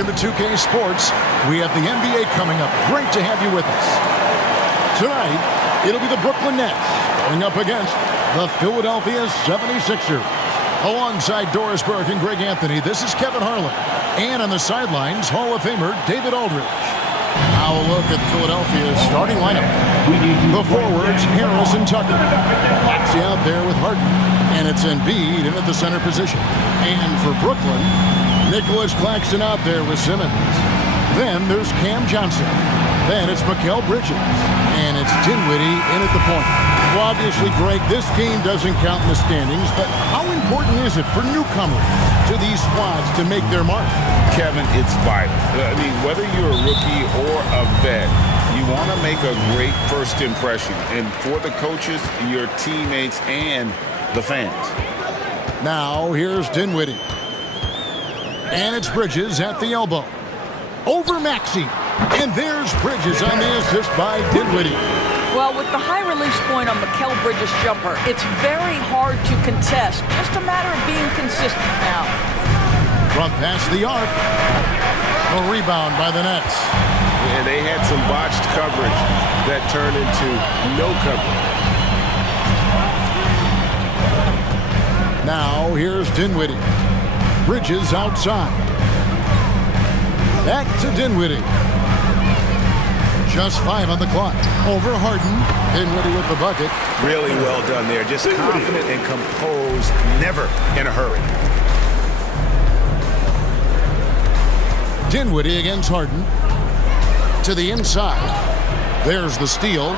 Welcome to 2K Sports. We have the NBA coming up. Great to have you with us. Tonight, it'll be the Brooklyn Nets going up against the Philadelphia 76ers. Alongside Doris Burke and Greg Anthony, this is Kevin Harlan. And on the sidelines, Hall of Famer David Aldridge. Now a look at Philadelphia's starting lineup. The forwards, Harris and Tucker. Maxey out there with Harden. And it's Embiid in at the center position. And for Brooklyn, Nicholas Claxton out there with Simmons. Then there's Cam Johnson. Then it's Mikal Bridges. And it's Dinwiddie in at the point. Well, obviously, Greg, this game doesn't count in the standings, but how important is it for newcomers to these squads to make their mark? Kevin, it's vital. I mean, whether you're a rookie or a vet, you want to make a great first impression. And for the coaches, your teammates, and the fans. Now, here's Dinwiddie. And it's Bridges at the elbow. Over Maxey. And there's Bridges on the assist by Dinwiddie. Well, with the high release point on Mikal Bridges' jumper, it's very hard to contest. Just a matter of being consistent now. Front pass the arc. A rebound by the Nets. And they had some botched coverage that turned into no coverage. Now, here's Dinwiddie. Bridges outside. Back to Dinwiddie. Just 5 on the clock. Over Harden. Dinwiddie with the bucket. Really well done there. Just confident and composed. Never in a hurry. Dinwiddie against Harden. To the inside. There's the steal.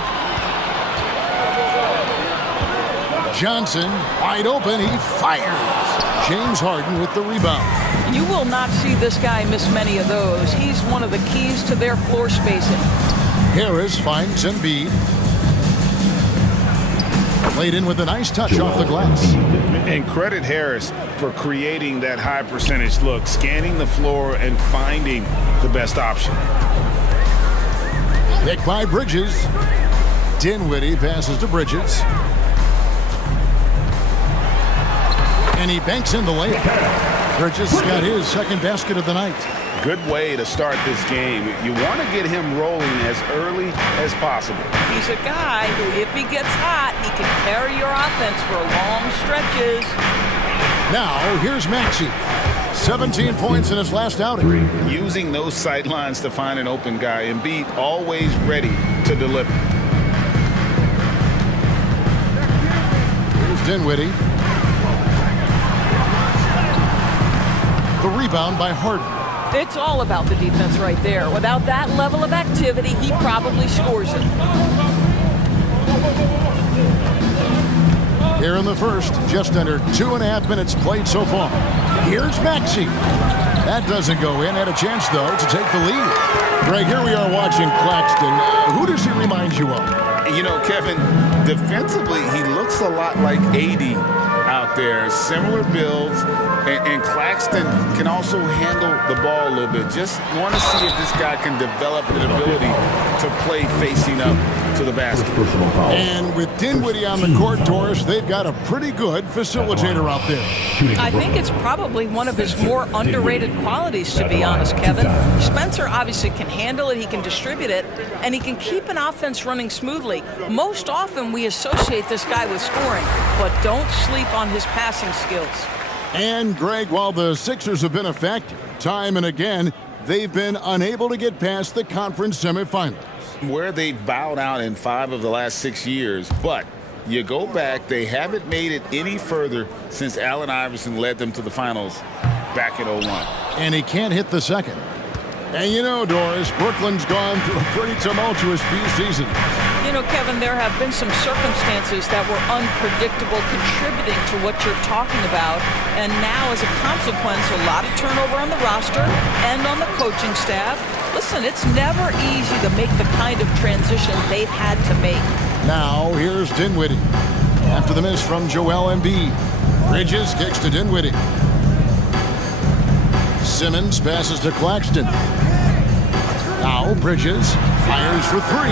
Johnson wide open. He fires. James Harden with the rebound. You will not see this guy miss many of those. He's one of the keys to their floor spacing. Harris finds Embiid. Laid in with a nice touch off the glass. And credit Harris for creating that high percentage look, scanning the floor and finding the best option. Pick by Bridges. Dinwiddie passes to Bridges. And he banks in the layup. Bridges got his second basket of the night. Good way to start this game. You want to get him rolling as early as possible. He's a guy who, if he gets hot, he can carry your offense for long stretches. Now, here's Maxey. 17 points in his last outing. Using those sight lines to find an open guy. Embiid always ready to deliver. Here's Dinwiddie. The rebound by Harden. It's all about the defense right there. Without that level of activity, he probably scores it. Here in the first, just under 2.5 minutes played so far. Here's Maxey. That doesn't go in. Had a chance, though, to take the lead. Greg, here we are watching Claxton. Who does he remind you of? You know, Kevin, defensively, he looks a lot like AD out there. Similar builds. And Claxton can also handle the ball a little bit. Just want to see if this guy can develop an ability to play facing up to the basket. And with Dinwiddie on the court, Doris, they've got a pretty good facilitator out there. I think it's probably one of his more underrated qualities, to be honest, Kevin. Spencer obviously can handle it, he can distribute it, and he can keep an offense running smoothly. Most often we associate this guy with scoring, but don't sleep on his passing skills. And, Greg, while the Sixers have been a factor, time and again, they've been unable to get past the conference semifinals. Where they bowed out in 5 of the last 6 years, but you go back, they haven't made it any further since Allen Iverson led them to the finals back in 01. And he can't hit the second. And you know, Doris, Brooklyn's gone through a pretty tumultuous few seasons. You know, Kevin, there have been some circumstances that were unpredictable contributing to what you're talking about. And now, as a consequence, a lot of turnover on the roster and on the coaching staff. Listen, it's never easy to make the kind of transition they've had to make. Now, here's Dinwiddie. After the miss from Joel Embiid. Bridges kicks to Dinwiddie. Simmons passes to Claxton. Now Bridges fires for 3.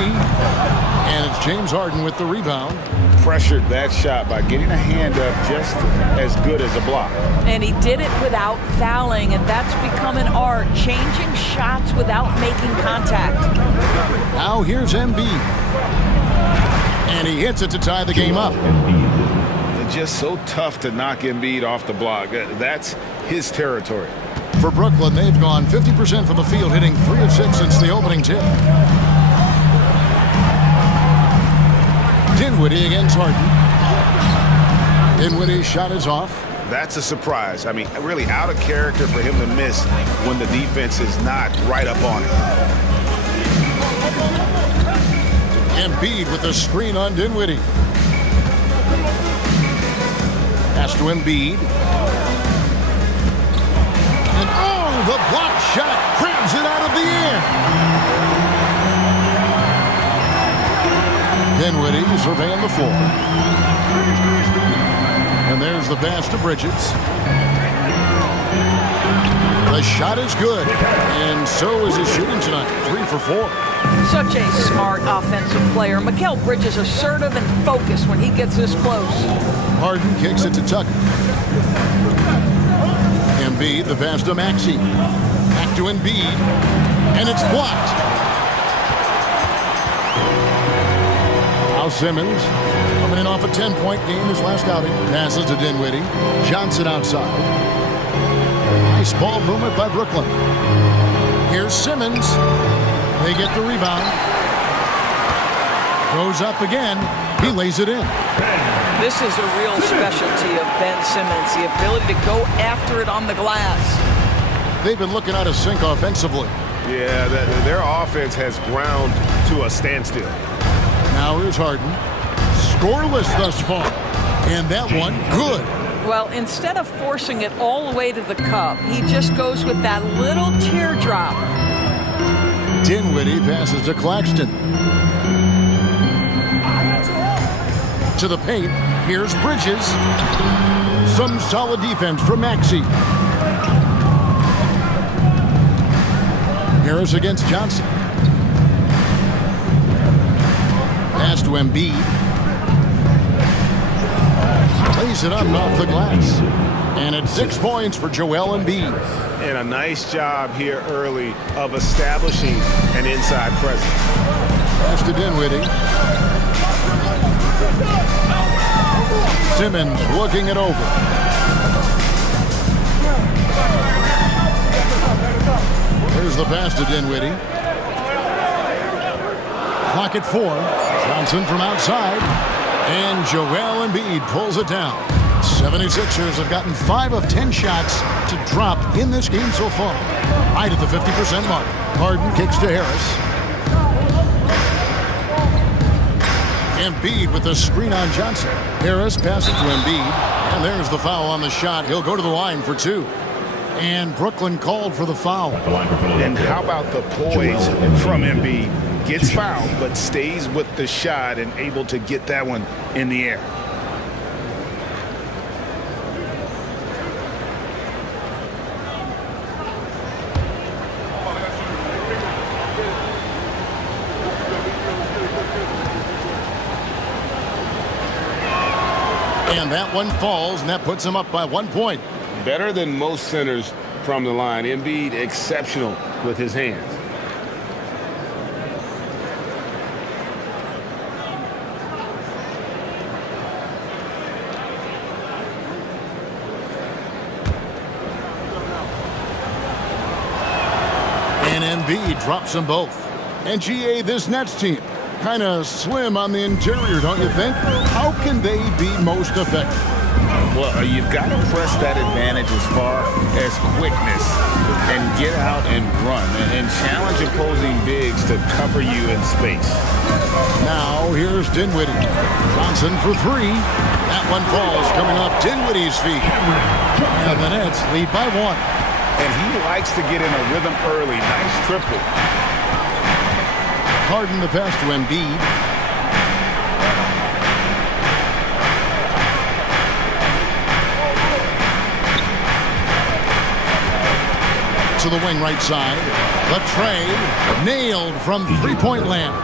And it's James Harden with the rebound. pressured that shot by getting a hand up just as good as a block. And he did it without fouling, and that's become an art, changing shots without making contact. Now here's Embiid. And he hits it to tie the game up. It's just so tough to knock Embiid off the block. That's his territory. For Brooklyn, they've gone 50% from the field, hitting 3 of 6 since the opening tip. Dinwiddie against Harden. Dinwiddie's shot is off. That's a surprise. I mean, really out of character for him to miss when the defense is not right up on him. Embiid with the screen on Dinwiddie. Pass to Embiid. And oh, the block shot grabs it out of the air. Dinwiddie surveying the floor. And there's the pass to Bridges. The shot is good, and so is his shooting tonight. 3 for 4. Such a smart offensive player. Mikal Bridges assertive and focused when he gets this close. Harden kicks it to Tucker. Embiid, the pass to Maxey. Back to Embiid, and it's blocked. Now Simmons, coming in off a 10-point game his last outing. Passes to Dinwiddie. Johnson outside. Nice ball movement by Brooklyn. Here's Simmons. They get the rebound. Goes up again. He lays it in. This is a real specialty of Ben Simmons, the ability to go after it on the glass. They've been looking out of sync offensively. Yeah, their offense has ground to a standstill. Now here's Harden. Scoreless thus far. And that one, good. Well, instead of forcing it all the way to the cup, he just goes with that little teardrop. Dinwiddie passes to Claxton. To the paint. Here's Bridges. Some solid defense from Maxey. Harris against Johnson. Pass to Embiid. Lays it up off the glass. And it's 6 points for Joel Embiid. And a nice job here early of establishing an inside presence. Pass to Dinwiddie. Simmons looking it over. Here's the pass to Dinwiddie. Clock at 4. Johnson from outside. And Joel Embiid pulls it down. 76ers have gotten 5 of 10 shots to drop in this game so far. Right at the 50% mark. Harden kicks to Harris. Embiid with the screen on Johnson. Harris passes to Embiid. And there's the foul on the shot. He'll go to the line for 2. And Brooklyn called for the foul. And how about the poise from Embiid? Gets fouled, but stays with the shot and able to get that one in the air. And that one falls, and that puts him up by 1 point. Better than most centers from the line. Embiid exceptional with his hands. And Embiid drops them both. And GA, this Nets team, kind of slim on the interior, don't you think? How can they be most effective? Well, you've got to press that advantage as far as quickness and get out and run and challenge opposing bigs to cover you in space. Now here's Dinwiddie. Johnson for 3. That one falls coming off Dinwiddie's feet. And the Nets lead by 1. And he likes to get in a rhythm early. Nice triple. Harden the pass to Embiid. To the wing right side. The tray nailed from 3-point land.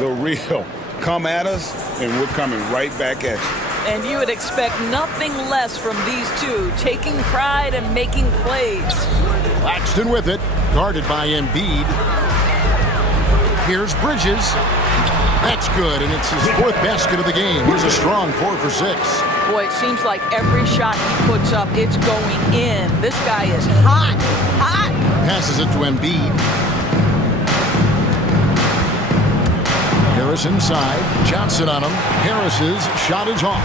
The real come at us, and we're coming right back at you. And you would expect nothing less from these two, taking pride and making plays. Claxton with it, guarded by Embiid. Here's Bridges. That's good, and it's his 4th basket of the game. He's a strong 4 for 6. Boy, it seems like every shot he puts up, it's going in. This guy is hot, hot. Passes it to Embiid. Harris inside. Johnson on him. Harris's shot is off.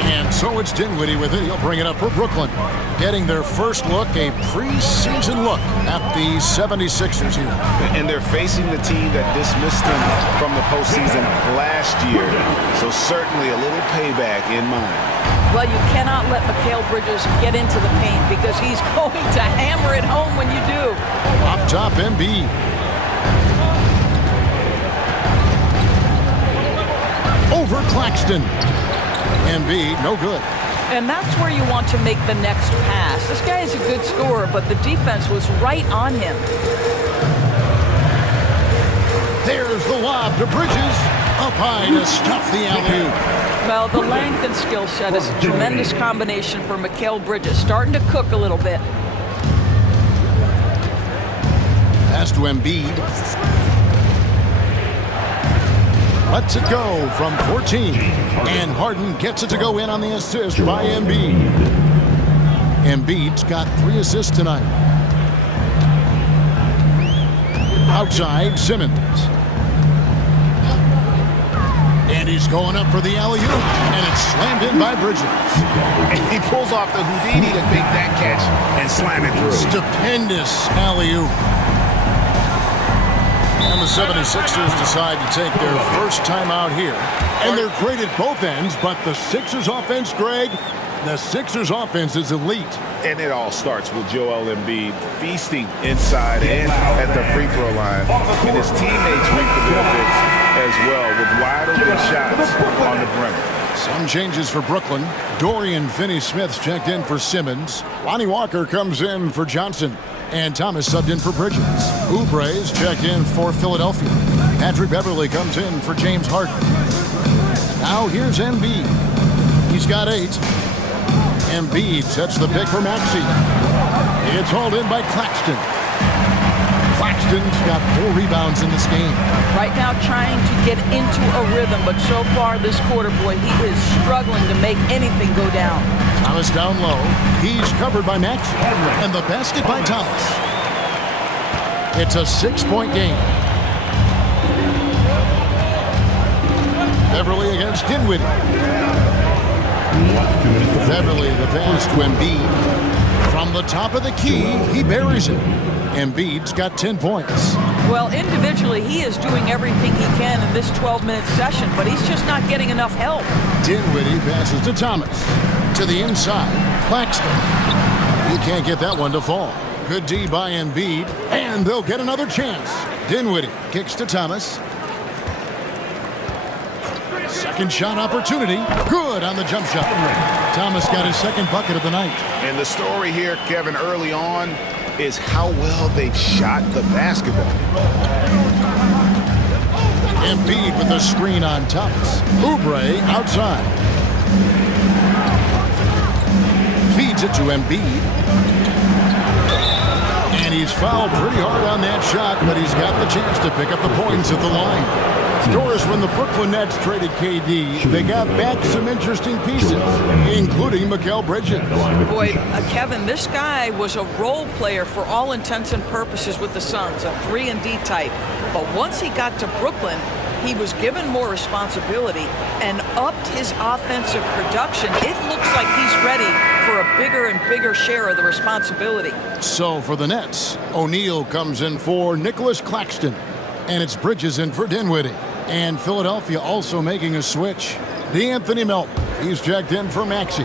And so it's Dinwiddie with it. He'll bring it up for Brooklyn. Getting their first look, a preseason look at the 76ers here. And they're facing the team that dismissed them from the postseason last year. So certainly a little payback in mind. Well, you cannot let Mikal Bridges get into the paint because he's going to hammer it home when you do. Up top, Embiid. Over Claxton. Embiid, no good. And that's where you want to make the next pass. This guy is a good scorer, but the defense was right on him. There's the lob to Bridges. Up high to stuff the alley-oop. Well, the length and skill set is a tremendous combination for Mikal Bridges. Starting to cook a little bit. Pass to Embiid. Lets it go from 14. And Harden gets it to go in on the assist by Embiid. Embiid's got 3 assists tonight. Outside, Simmons. And he's going up for the alley-oop. And it's slammed in by Bridges. And he pulls off the Houdini to make that catch and slam it through. Stupendous alley-oop. And the 76ers decide to take their first time out here. And they're great at both ends, but the Sixers offense, Greg, the Sixers offense is elite. And it all starts with Joel Embiid feasting inside and at the free throw line. And his teammates reap the benefits as well with wide open shots on the perimeter. Some changes for Brooklyn. Dorian Finney-Smith's checked in for Simmons. Lonnie Walker comes in for Johnson. And Thomas subbed in for Bridges. Oubre's checked in for Philadelphia. Patrick Beverley comes in for James Harden. Now here's Embiid. He's got 8. Embiid sets the pick for Maxey. It's hauled in by Claxton. Claxton's got 4 rebounds in this game. Right now trying to get into a rhythm, but so far this quarter, boy, he is struggling to make anything go down. Thomas down low. He's covered by Maxey. And the basket by Thomas. It's a 6-point game. Beverley against Dinwiddie. Beverley, the pass to Embiid. From the top of the key, he buries it. Embiid's got 10 points. Well, individually, he is doing everything he can in this 12-minute session, but he's just not getting enough help. Dinwiddie passes to Thomas. To the inside, Claxton. He can't get that one to fall. Good D by Embiid, and they'll get another chance. Dinwiddie kicks to Thomas. Second shot opportunity. Good on the jump shot. Thomas got his second bucket of the night. And the story here, Kevin, early on is how well they've shot the basketball. Embiid with the screen on Thomas. Oubre outside. Feeds it to Embiid. And he's fouled pretty hard on that shot, but he's got the chance to pick up the points at the line. Doris, when the Brooklyn Nets traded KD, they got back some interesting pieces, including Mikal Bridges. Boy, Kevin, this guy was a role player for all intents and purposes with the Suns, a 3-and-D type. But once he got to Brooklyn, he was given more responsibility and upped his offensive production. It looks like he's ready for a bigger and bigger share of the responsibility. So for the Nets, O'Neal comes in for Nicholas Claxton, and it's Bridges in for Dinwiddie. And Philadelphia also making a switch. DeAnthony Melton, he's checked in for Maxey.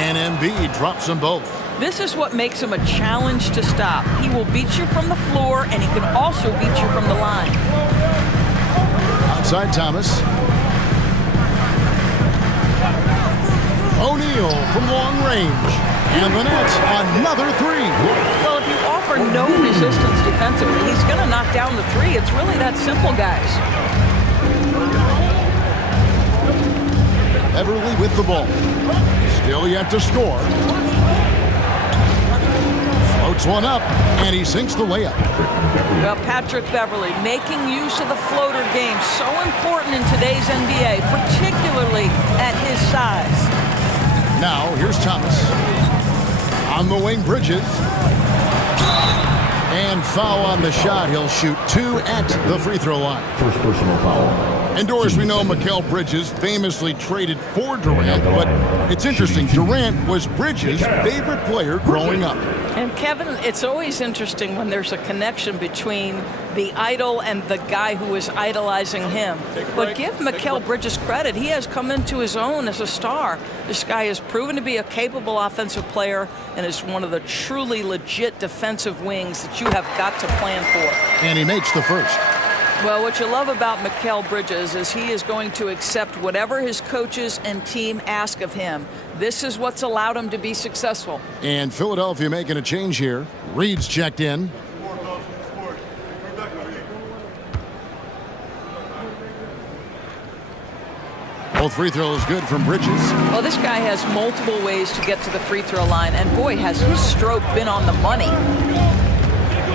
And Embiid drops them both. This is what makes him a challenge to stop. He will beat you from the floor, and he can also beat you from the line. Outside Thomas. O'Neal from long range. And the Nets, another three. Well, if you offer no resistance defensively, he's going to knock down the three. It's really that simple, guys. Beverly with the ball. Still yet to score. Floats one up, and he sinks the layup. Well, Patrick Beverly making use of the floater game. So important in today's NBA, particularly at his size. Now, here's Thomas. On the wing, Bridges. And foul on the shot. He'll shoot 2 at the free throw line. First personal foul. And Doris, we know Mikal Bridges famously traded for Durant, but it's interesting. Durant was Bridges' favorite player growing up. And Kevin, it's always interesting when there's a connection between the idol and the guy who is idolizing him. But give Mikal Bridges credit. He has come into his own as a star. This guy has proven to be a capable offensive player and is one of the truly legit defensive wings that you have got to plan for. And he makes the first. Well, what you love about Mikal Bridges is he is going to accept whatever his coaches and team ask of him. This is what's allowed him to be successful. And Philadelphia making a change here. Reed's checked in. Both free throws good from Bridges. Well, this guy has multiple ways to get to the free throw line, and boy, has his stroke been on the money.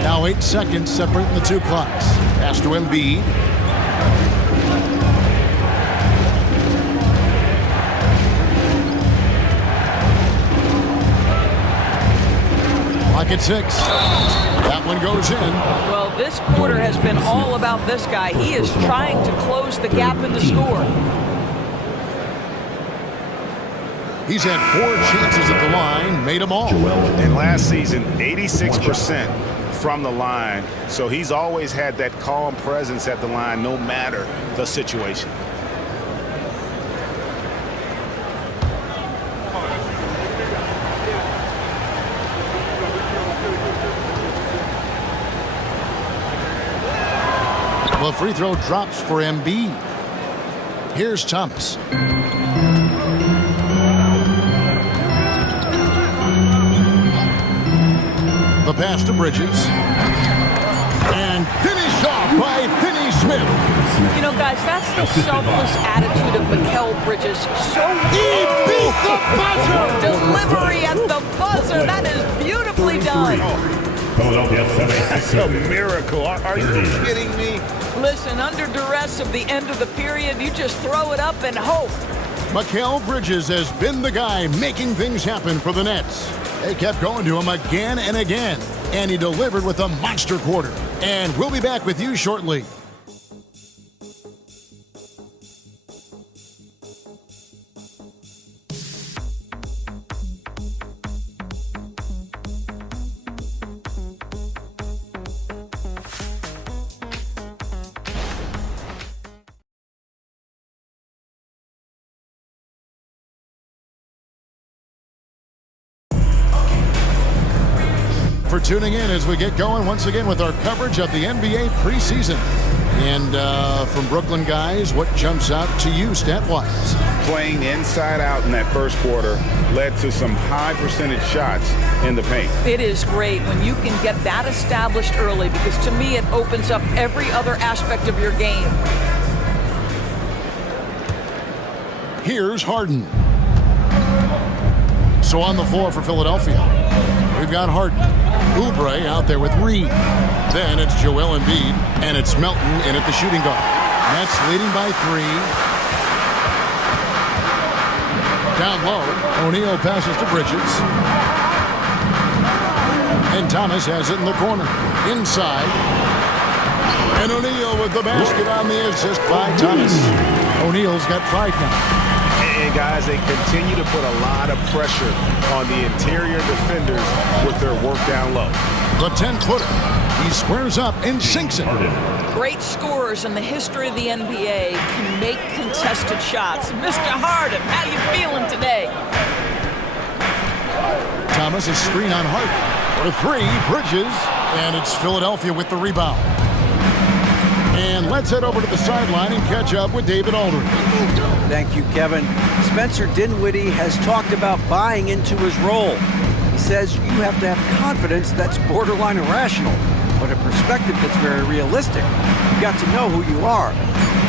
Now 8 seconds separating the two clocks. Pass to Embiid. Clock at 6. That one goes in. Well, this quarter has been all about this guy. He is trying to close the gap in the score. He's had 4 chances at the line, made them all. And last season, 86% from the line. So he's always had that calm presence at the line, no matter the situation. The free throw drops for Embiid. Here's Thomas. The pass to Bridges. And finished off by Finney-Smith. You know, guys, that's the selfless attitude of Mikal Bridges. So He beat the buzzer! Delivery at the buzzer. That is beautifully done. That's a miracle. Are you kidding me? Listen, under duress of the end of the period, you just throw it up and hope. Mikal Bridges has been the guy making things happen for the Nets. They kept going to him again and again, and he delivered with a monster quarter. And we'll be back with you shortly. For tuning in as we get going once again with our coverage of the NBA preseason. And from Brooklyn, guys, what jumps out to you stat-wise? Playing inside out in that first quarter led to some high percentage shots in the paint. It is great when you can get that established early, because to me it opens up every other aspect of your game. Here's Harden. So on the floor for Philadelphia, we've got Harden. Oubre out there with Reed. Then it's Joel Embiid, and it's Melton in at the shooting guard. Nets leading by 3. Down low, O'Neal passes to Bridges. And Thomas has it in the corner. Inside. And O'Neal with the basket on the assist by Thomas. O'Neal's got 5 now. And guys, they continue to put a lot of pressure on the interior defenders with their work down low. The 10-footer. He squares up and sinks it. Great scorers in the history of the NBA can make contested shots. Mr. Harden, how you feeling today? Thomas is screen on Harden. For 3, Bridges. And it's Philadelphia with the rebound. And And let's head over to the sideline and catch up with David Aldridge. Thank you, Kevin. Spencer Dinwiddie has talked about buying into his role. He says you have to have confidence that's borderline irrational, but a perspective that's very realistic. You've got to know who you are.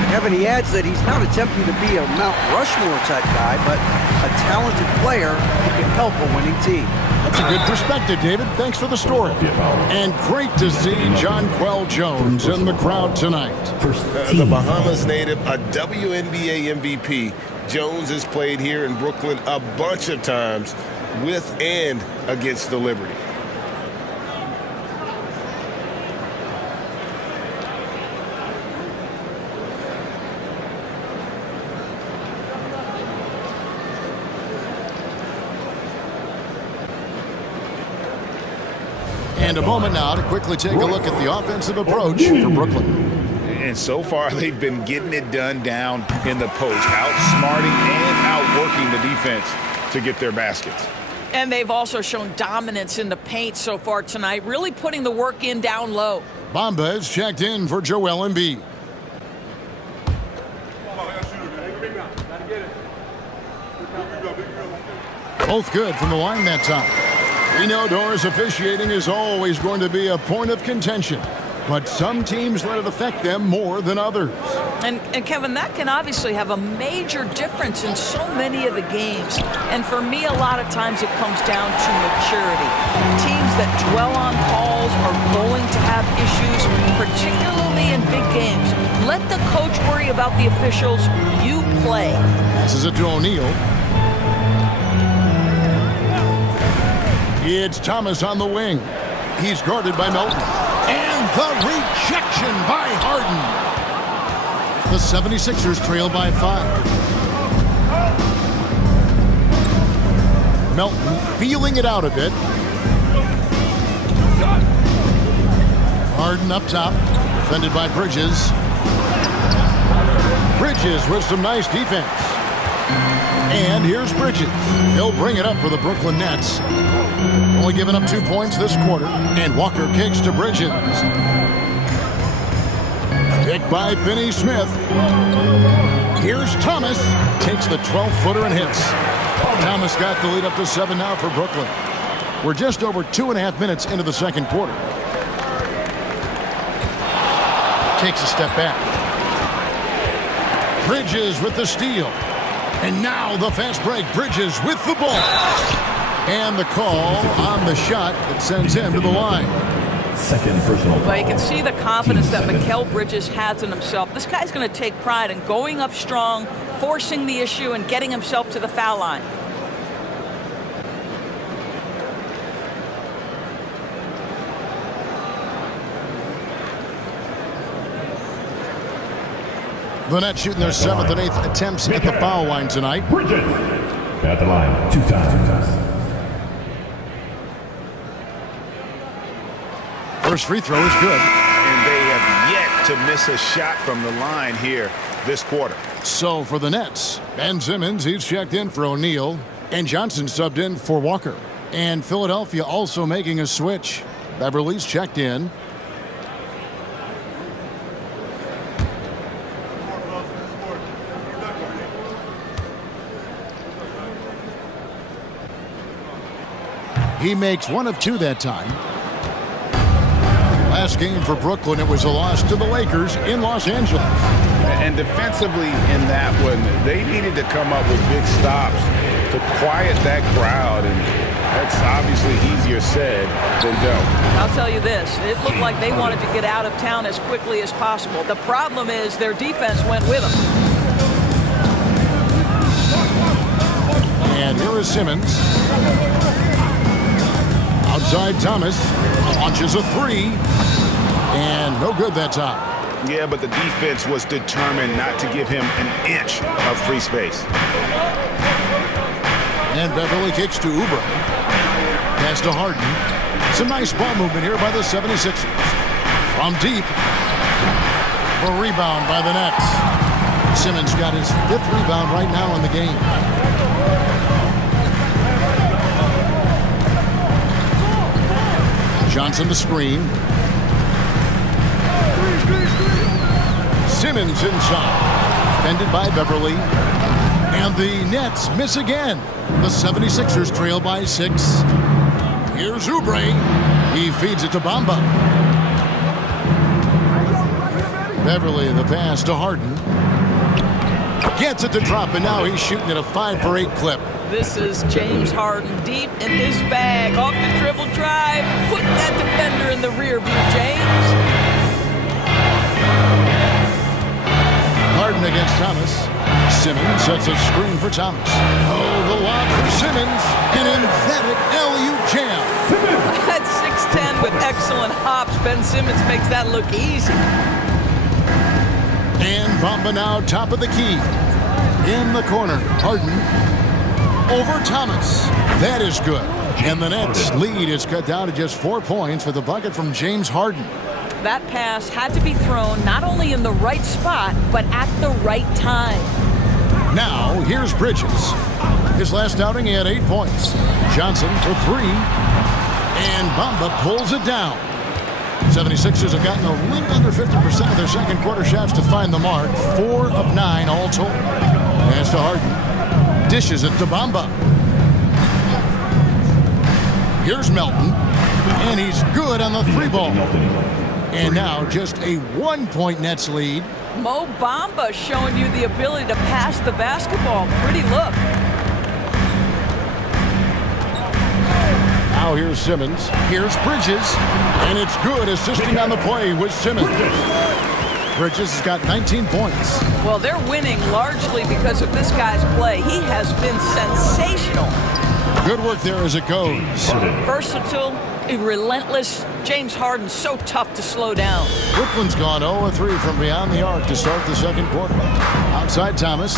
Kevin, he adds that he's not attempting to be a Mount Rushmore type guy, but a talented player who can help a winning team. That's a good perspective, David. Thanks for the story. And great to see Jonquel Jones in the crowd tonight. The Bahamas native, a WNBA MVP. Jones has played here in Brooklyn a bunch of times with and against the Liberty. And a moment now to quickly take a look at the offensive approach for Brooklyn. And so far, they've been getting it done down in the post, outsmarting and outworking the defense to get their baskets. And they've also shown dominance in the paint so far tonight, really putting the work in down low. Bamba is checked in for Joel Embiid. Both good from the line that time. We know Doris officiating is always going to be a point of contention, but some teams let it affect them more than others. And Kevin, that can obviously have a major difference in so many of the games. And for me, a lot of times it comes down to maturity. Teams that dwell on calls are going to have issues, particularly in big games. Let the coach worry about the officials. You play. Passes it to O'Neal. It's Thomas on the wing. He's guarded by Melton. And the rejection by Harden. The 76ers trail by 5. Melton feeling it out a bit. Harden up top, defended by Bridges. Bridges with some nice defense. And here's Bridges. He'll bring it up for the Brooklyn Nets. Only giving up 2 points this quarter. And Walker kicks to Bridges. Picked by Finney-Smith. Here's Thomas. Takes the 12-footer and hits. Thomas got the lead up to 7 now for Brooklyn. We're just over 2.5 minutes into the second quarter. Takes a step back. Bridges with the steal. And now the fast break. Bridges with the ball. And the call on the shot that sends him to the line. Second personal. Well, you can see the confidence that Mikal Bridges has in himself. This guy's going to take pride in going up strong, forcing the issue, and getting himself to the foul line. The Nets shooting their 7th and 8th attempts at the foul line tonight. Bridges at the line 2 times. First free throw is good. And they have yet to miss a shot from the line here this quarter. So for the Nets, Ben Simmons, he's checked in for O'Neal. And Johnson subbed in for Walker. And Philadelphia also making a switch. Beverly's checked in. He makes 1 of 2 that time. Last game for Brooklyn, it was a loss to the Lakers in Los Angeles. And defensively in that one, they needed to come up with big stops to quiet that crowd, and that's obviously easier said than done. I'll tell you this, it looked like they wanted to get out of town as quickly as possible. The problem is their defense went with them. And here is Simmons. Outside Thomas. Launches a 3. And no good that time. Yeah, but the defense was determined not to give him an inch of free space. And Beverly kicks to Oubre. Pass to Harden. Some nice ball movement here by the 76ers. From deep. A rebound by the Nets. Simmons got his 5th rebound right now in the game. Johnson the screen. Simmons inside. Defended by Beverly. And the Nets miss again. The 76ers trail by 6. Here's Oubre. He feeds it to Bamba. Beverly, the pass to Harden. Gets it to drop, and now he's shooting at a 5-for-8 clip. This is James Harden deep in his bag. Off the dribble drive. Put that defender in the rear view, James. Harden against Thomas. Simmons sets a screen for Thomas. Oh, the lob for Simmons. An emphatic alley-oop jam. At 6'10" with excellent hops, Ben Simmons makes that look easy. And Bamba now top of the key. In the corner, Harden over Thomas. That is good. And the Nets lead is cut down to just 4 points with a bucket from James Harden. That pass had to be thrown not only in the right spot, but at the right time. Now, here's Bridges. His last outing, he had 8 points. Johnson for 3. And Bamba pulls it down. 76ers have gotten a little under 50% of their second quarter shots to find the mark. 4 of 9 all told. Pass to Harden. Dishes it to Bamba. Here's Melton. And he's good on the 3-ball. And now just a 1-point Nets lead. Mo Bamba showing you the ability to pass the basketball. Pretty look. Now here's Simmons. Here's Bridges. And it's good, assisting on the play with Simmons. Bridges has got 19 points. Well, they're winning largely because of this guy's play. He has been sensational. Good work there as it goes. Versatile, relentless. James Harden so tough to slow down. Brooklyn's gone 0-3 from beyond the arc to start the second quarter. Outside Thomas.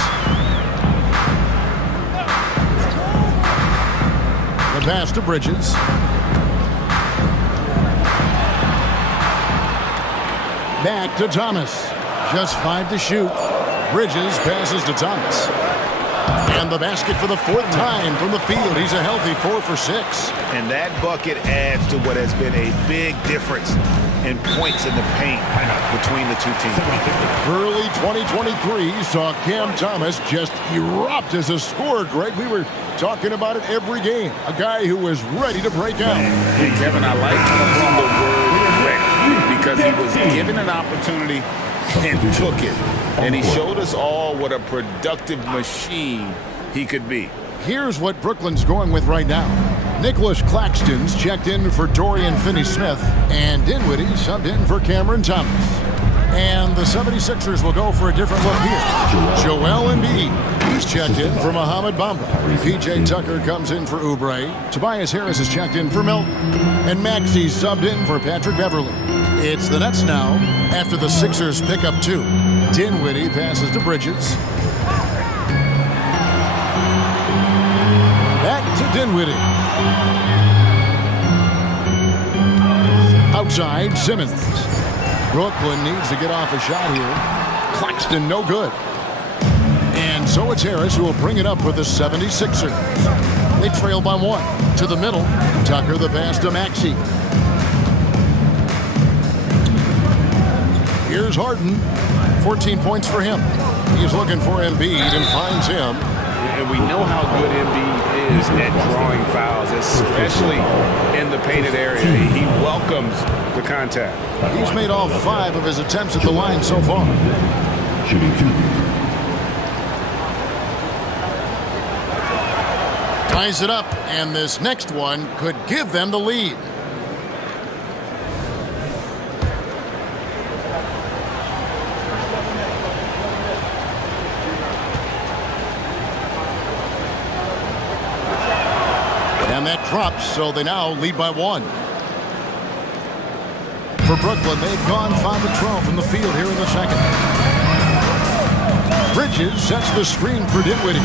The pass to Bridges. Back to Thomas. Just 5 to shoot. Bridges passes to Thomas. And the basket for the 4th time from the field. He's a healthy 4 for 6. And that bucket adds to what has been a big difference in points in the paint between the two teams. Early 2023 saw Cam Thomas just erupt as a scorer, Greg. We were talking about it every game. A guy who was ready to break out. And Kevin, I like using the word ready because he was given an opportunity and took it. And he showed us all what a productive machine he could be. Here's what Brooklyn's going with right now. Nicholas Claxton's checked in for Dorian Finney-Smith, and Dinwiddie subbed in for Cameron Thomas. And the 76ers will go for a different look here. Joel Embiid, he's checked in for Mohamed Bamba. P.J. Tucker comes in for Oubre. Tobias Harris is checked in for Melton. And Maxey's subbed in for Patrick Beverly. It's the Nets now after the Sixers pick up 2. Dinwiddie passes to Bridges. Back to Dinwiddie. Outside, Simmons. Brooklyn needs to get off a shot here. Claxton, no good. And so it's Harris who will bring it up with the 76ers. They trail by 1. To the middle, Tucker the pass to Maxey. Here's Harden. 14 points for him. He's looking for Embiid and finds him. And we know how good Embiid is at drawing fouls, especially in the painted area. He welcomes the contact. He's made all 5 of his attempts at the line so far. Shooting 2. Ties it up, and this next one could give them the lead. And that drops, so they now lead by 1. For Brooklyn, they've gone 5 of 12 from the field here in the second. Bridges sets the screen for Dinwiddie.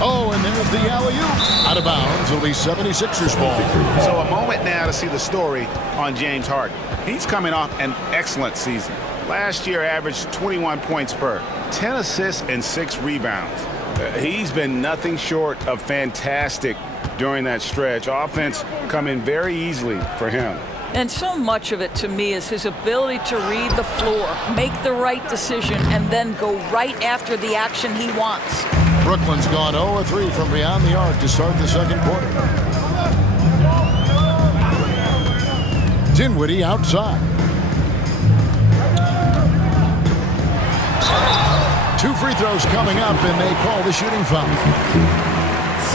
Oh, and there's the alley-oop. Out of bounds. It'll be 76ers ball. So a moment now to see the story on James Harden. He's coming off an excellent season. Last year averaged 21 points per, 10 assists and 6 rebounds. He's been nothing short of fantastic during that stretch. Offense coming very easily for him. And so much of it, to me, is his ability to read the floor, make the right decision, and then go right after the action he wants. Brooklyn's gone 0-3 from beyond the arc to start the second quarter. Dinwiddie outside. 2 free throws coming up, and they call the shooting foul.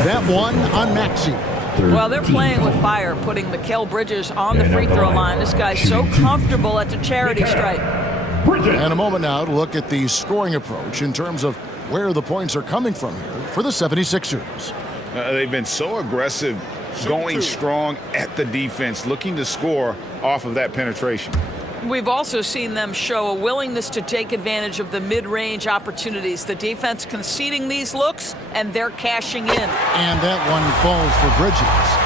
That one on Maxey. Well, they're playing with fire, putting Mikal Bridges on the free throw line. This guy's so comfortable at the charity stripe. And a moment now to look at the scoring approach in terms of where the points are coming from here for the 76ers. They've been so aggressive, going strong at the defense, looking to score off of that penetration. We've also seen them show a willingness to take advantage of the mid-range opportunities. The defense conceding these looks, and they're cashing in. And that one falls for Bridges.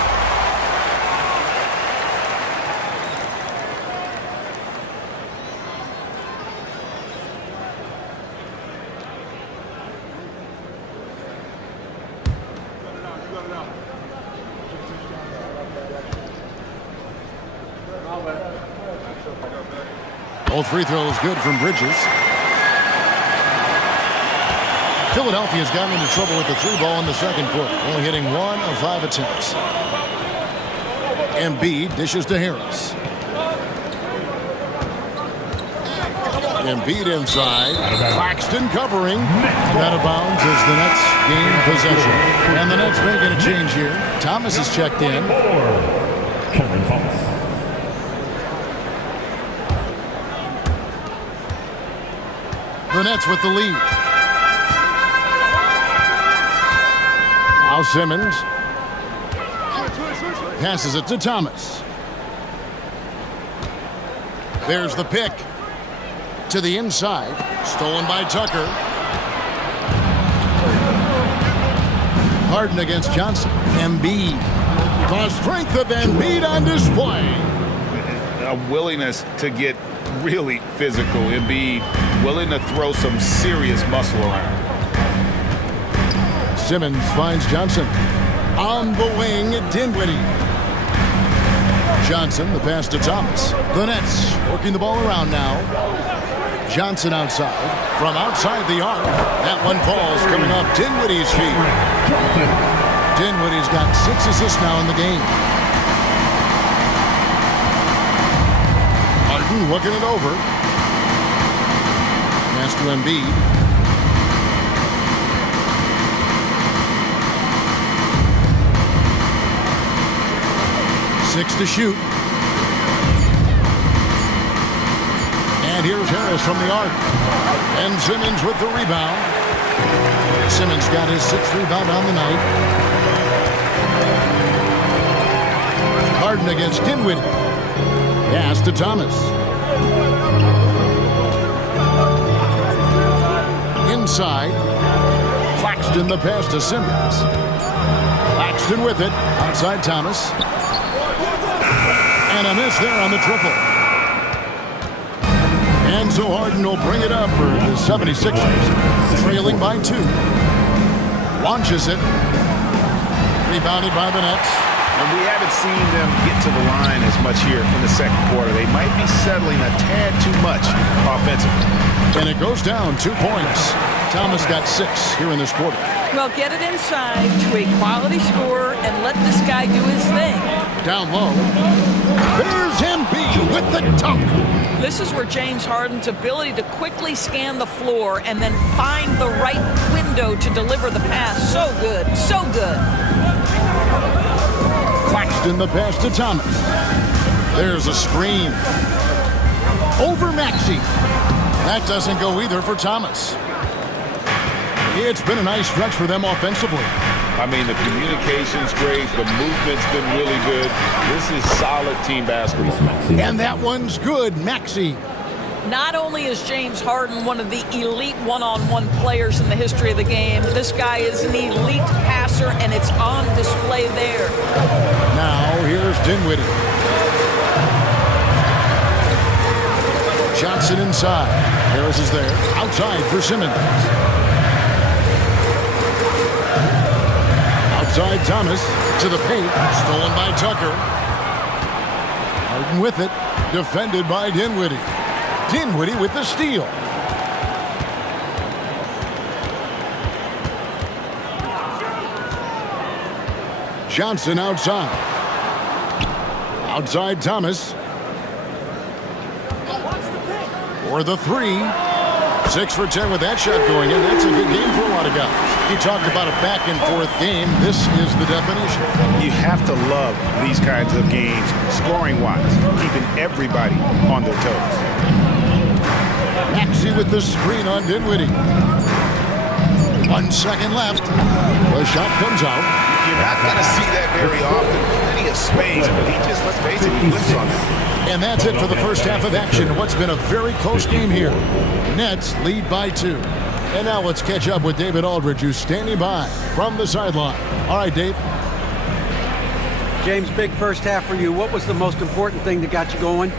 Both free throws good from Bridges. Philadelphia's gotten into trouble with the 3 ball in the second quarter, only hitting 1 of 5 attempts. Embiid dishes to Harris. Embiid inside. Claxton covering. And out of bounds as the Nets gain possession. And the Nets making a change here. Thomas is checked in. The Nets with the lead. Now Simmons passes it to Thomas. There's the pick to the inside, stolen by Tucker. Harden against Johnson. Embiid. The strength of Embiid on display. A willingness to get really physical. Embiid willing to throw some serious muscle around. Simmons finds Johnson. On the wing, Dinwiddie. Johnson, the pass to Thomas. The Nets working the ball around now. Johnson outside. From outside the arc. That one falls coming off Dinwiddie's feet. Dinwiddie's got 6 assists now in the game. Harden looking it over. Pass to Embiid. Six to shoot. And here's Harris from the arc. And Simmons with the rebound. Simmons got his 6th rebound on the night. Harden against Dinwiddie. Pass to Thomas. Inside. Claxton the pass to Simmons. Claxton with it. Outside Thomas. And a miss there on the triple. And so Harden will bring it up for the 76ers. Trailing by 2. Launches it. Rebounded by the Nets. And we haven't seen them get to the line as much here in the second quarter. They might be settling a tad too much offensively. And it goes down 2 points. Thomas got 6 here in this quarter. Well, get it inside to a quality scorer and let this guy do his thing. Down low. There's Embiid with the dunk. This is where James Harden's ability to quickly scan the floor and then find the right window to deliver the pass. So good. So good. Claxton the pass to Thomas. There's a screen. Over Maxey. That doesn't go either for Thomas. It's been a nice stretch for them offensively. I mean, the communication's great. The movement's been really good. This is solid team basketball. And that one's good, Maxey. Not only is James Harden one of the elite one-on-one players in the history of the game, this guy is an elite passer, and it's on display there. Now, here's Dinwiddie. Johnson inside. Harris is there. Outside for Simmons. Outside Thomas. To the paint, stolen by Tucker. Harden with it, defended by Dinwiddie. Dinwiddie with the steal. Johnson outside. Outside Thomas. For the three. 6 for 10 with that shot going in. That's a good game for a lot of guys. You talked about a back and forth game. This is the definition. You have to love these kinds of games, scoring-wise, keeping everybody on their toes. Maxey with the screen on Dinwiddie. 1 second left. The shot comes out. You're not going to see that very often. Plenty of space, but he just, let's face it, he whips on it. And that's it for the first half of action. What's been a very close game here. Nets lead by 2. And now let's catch up with David Aldridge, who's standing by from the sideline. All right, Dave. James, big first half for you. What was the most important thing that got you going?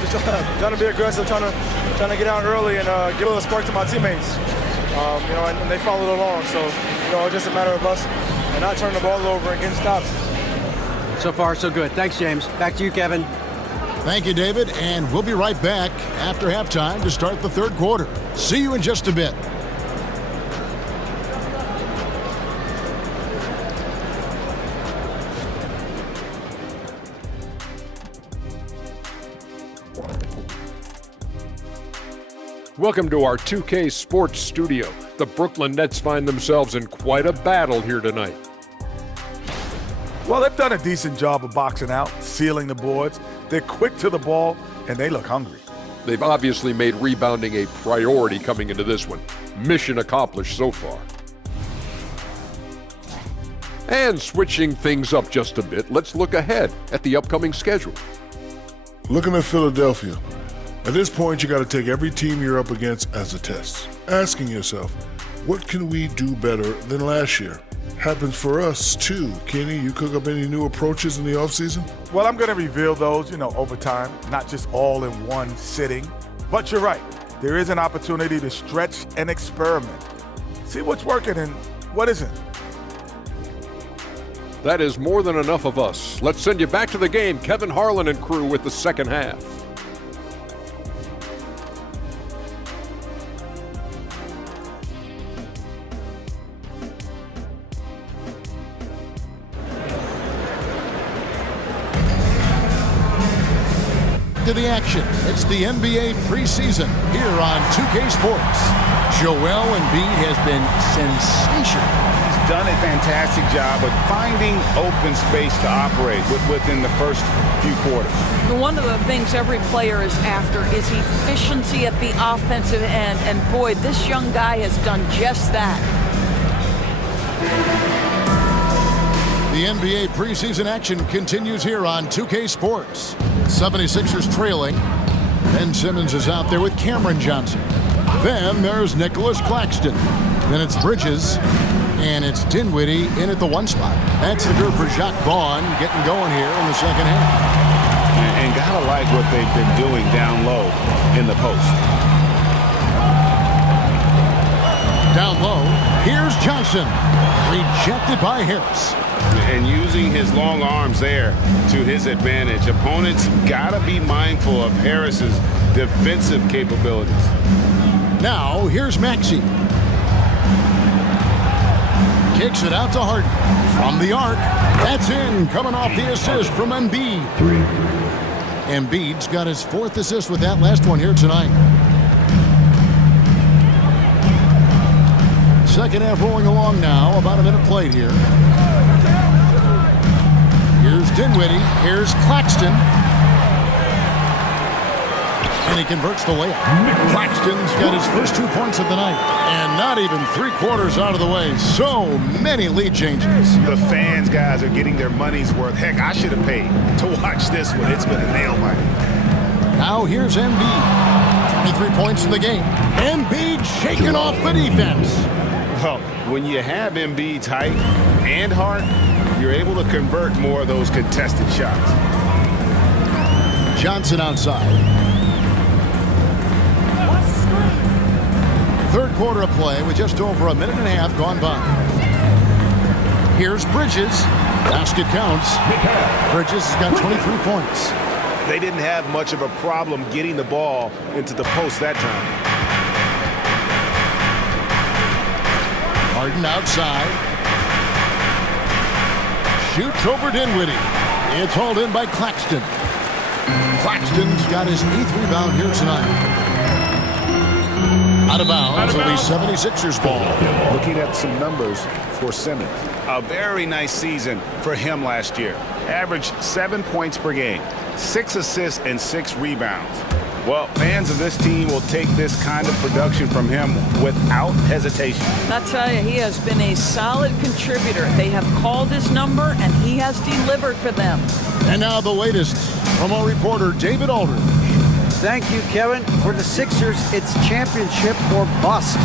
Just trying to be aggressive, trying to get out early and give a little spark to my teammates. And they followed along. So, it's just a matter of us and not turning the ball over and getting stops. So far, so good. Thanks, James. Back to you, Kevin. Thank you, David. And we'll be right back after halftime to start the third quarter. See you in just a bit. Welcome to our 2K Sports Studio. The Brooklyn Nets find themselves in quite a battle here tonight. Well, they've done a decent job of boxing out, sealing the boards. They're quick to the ball, and they look hungry. They've obviously made rebounding a priority coming into this one. Mission accomplished so far. And switching things up just a bit, let's look ahead at the upcoming schedule. Looking at Philadelphia, at this point you got to take every team you're up against as a test. Asking yourself, what can we do better than last year? Happens for us too. Kenny, you cook up any new approaches in the offseason? Well, I'm going to reveal those, over time, not just all in one sitting. But you're right. There is an opportunity to stretch and experiment. See what's working and what isn't. That is more than enough of us. Let's send you back to the game, Kevin Harlan and crew with the second half. To the action. It's the NBA preseason here on 2K Sports. Joel Embiid has been sensational. He's done a fantastic job of finding open space to operate within the first few quarters. One of the things every player is after is efficiency at the offensive end, and boy, this young guy has done just that. The NBA preseason action continues here on 2K Sports. 76ers trailing. Ben Simmons is out there with Cameron Johnson. Then there's Nicholas Claxton. Then it's Bridges. And it's Dinwiddie in at the 1 spot. That's the group for Jacques Vaughn getting going here in the second half. And gotta like what they've been doing down low in the post. Down low, here's Johnson. Rejected by Harris. And using his long arms there to his advantage. Opponents got to be mindful of Harris's defensive capabilities. Now, here's Maxey. Kicks it out to Harden. From the arc, that's in. Coming off the assist from Embiid. Embiid's got his 4th assist with that last one here tonight. Second half rolling along now. About a minute played here. Here's Dinwiddie. Here's Claxton. And he converts the layup. Claxton's got his first 2 points of the night. And not even 3/4 out of the way. So many lead changes. The fans, guys, are getting their money's worth. Heck, I should have paid to watch this one. It's been a nail biter. Now here's Embiid. 23 points in the game. Embiid shaking off the defense. Well, when you have Embiid's height and heart, you're able to convert more of those contested shots. Johnson outside. Third quarter of play with just over a minute and a half gone by. Here's Bridges. Basket counts. Bridges has got 23 points. They didn't have much of a problem getting the ball into the post that time. Harden outside. Shoots over Dinwiddie. It's hauled in by Claxton. Claxton's got his 8th rebound here tonight. Out of bounds, it'll be 76ers ball. Looking at some numbers for Simmons. A very nice season for him last year. Averaged 7 points per game, 6 assists, and 6 rebounds. Well, fans of this team will take this kind of production from him without hesitation. I'll tell you, he has been a solid contributor. They have called his number, and he has delivered for them. And now the latest from our reporter, David Aldridge. Thank you, Kevin. For the Sixers, it's championship or bust.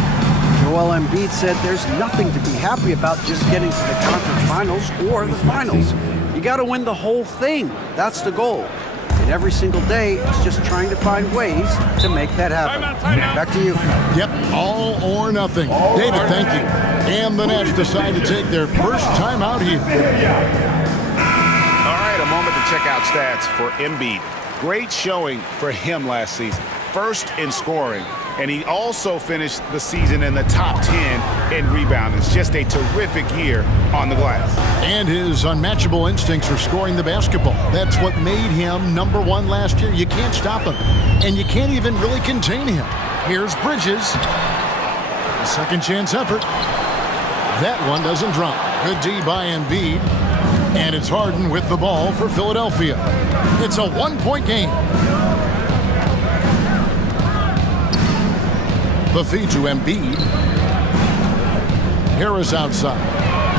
Joel Embiid said there's nothing to be happy about just getting to the conference finals or the finals. You got to win the whole thing. That's the goal. And every single day, it's just trying to find ways to make that happen. Back to you. Yep, all or nothing. David, thank you. And the Nets decide to take their first time out here. All right, a moment to check out stats for Embiid. Great showing for him last season. First in scoring, and he also finished the season in the top 10 in rebounding. It's just a terrific year on the glass. And his unmatchable instincts for scoring the basketball. That's what made him #1 last year. You can't stop him, and you can't even really contain him. Here's Bridges. A second chance effort. That one doesn't drop. Good D by Embiid. And it's Harden with the ball for Philadelphia. It's a 1-point game. The feed to Embiid. Harris outside.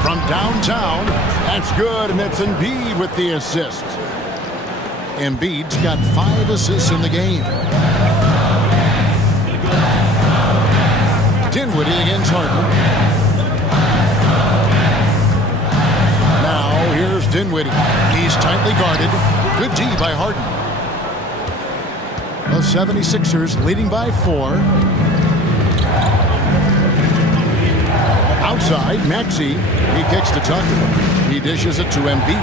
From downtown. That's good, and it's Embiid with the assist. Embiid's got 5 assists in the game. Dinwiddie against Harden. Here's Dinwiddie. He's tightly guarded. Good D by Harden. The 76ers leading by 4. Outside, Maxey. He kicks to Tucker. He dishes it to Embiid.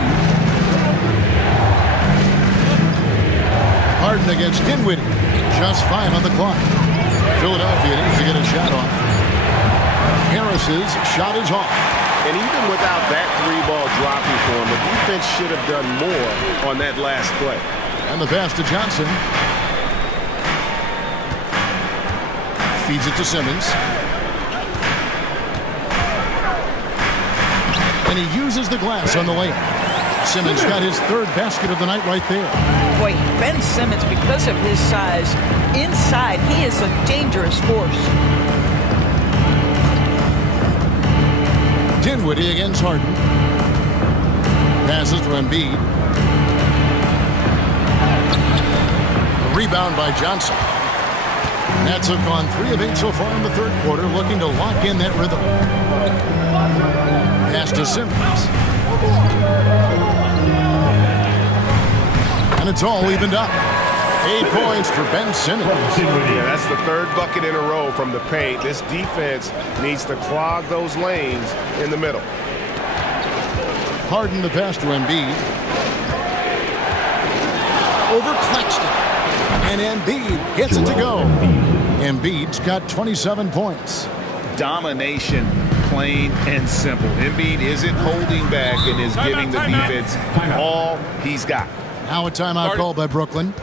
Harden against Dinwiddie. Just 5 on the clock. Philadelphia needs to get a shot off. Harris's shot is off. And even without that 3-ball dropping for him, the defense should have done more on that last play. And the pass to Johnson. Feeds it to Simmons. And he uses the glass on the layup. Simmons got his 3rd basket of the night right there. Boy, Ben Simmons, because of his size, inside, he is a dangerous force. Dinwiddie against Harden. Passes to Embiid. A rebound by Johnson. Nets have gone 3 of 8 so far in the 3rd quarter, looking to lock in that rhythm. Pass to Simmons. And it's all evened up. 8 points for Ben Simmons. Yeah, that's the 3rd bucket in a row from the paint. This defense needs to clog those lanes in the middle. Harden the pass to Embiid. Over Claxton. And Embiid gets it to go. Embiid's got 27 points. Domination, plain and simple. Embiid isn't holding back and is giving the defense all he's got. Now a timeout called by Brooklyn.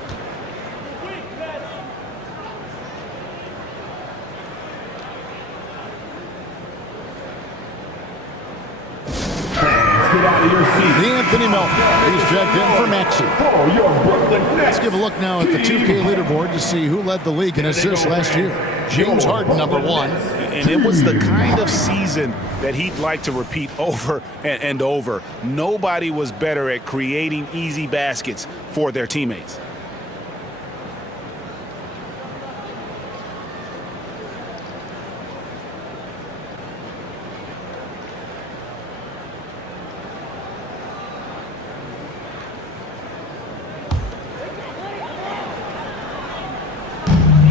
The Anthony Melton. He's checked in for Maxey. Let's give a look now at the 2K leaderboard to see who led the league in assists last year. James Harden, #1. And it was the kind of season that he'd like to repeat over and over. Nobody was better at creating easy baskets for their teammates.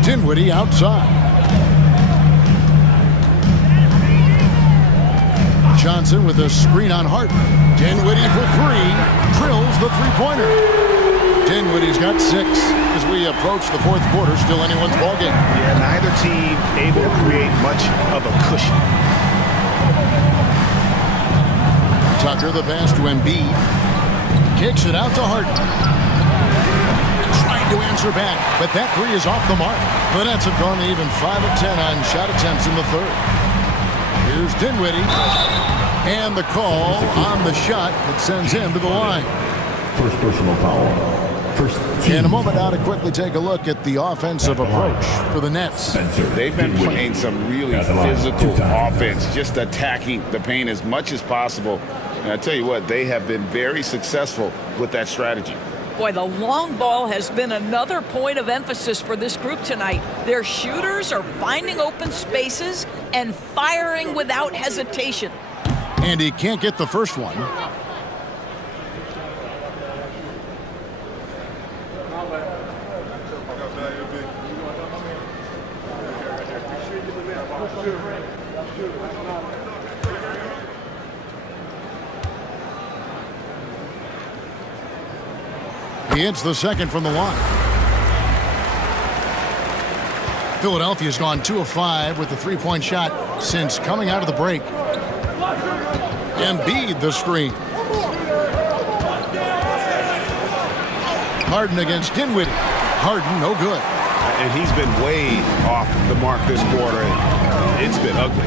Dinwiddie outside. Johnson with a screen on Harden. Dinwiddie for three. Drills the three-pointer. Dinwiddie's got 6 as we approach the fourth quarter. Still anyone's ballgame. Yeah, neither team able to create much of a cushion. Tucker the pass to Embiid. Kicks it out to Harden. Trying to answer back, but that three is off the mark. The Nets have gone to even 5 of 10 on shot attempts in the third. Here's Dinwiddie. And the call on the shot that sends him to the line. First personal foul. In a moment now to quickly take a look at the offensive approach for the Nets. They've been playing some really physical offense, just attacking the paint as much as possible. And I tell you what, they have been very successful with that strategy. Boy, the long ball has been another point of emphasis for this group tonight. Their shooters are finding open spaces and firing without hesitation. And he can't get the first one. He hits the second from the line. Philadelphia's gone 2 of 5 with the three-point shot since coming out of the break. Embiid the screen. Harden against Dinwiddie. Harden no good. And he's been way off the mark this quarter. It's been ugly.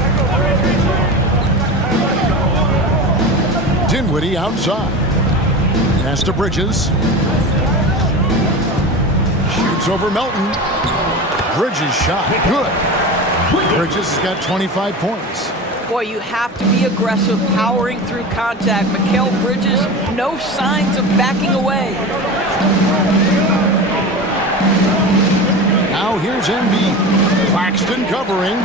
Dinwiddie outside. Pass to Bridges. Shoots over Melton. Bridges shot. Good. Bridges has got 25 points. Boy, you have to be aggressive, powering through contact. Mikal Bridges, no signs of backing away. Now here's Embiid. Claxton covering.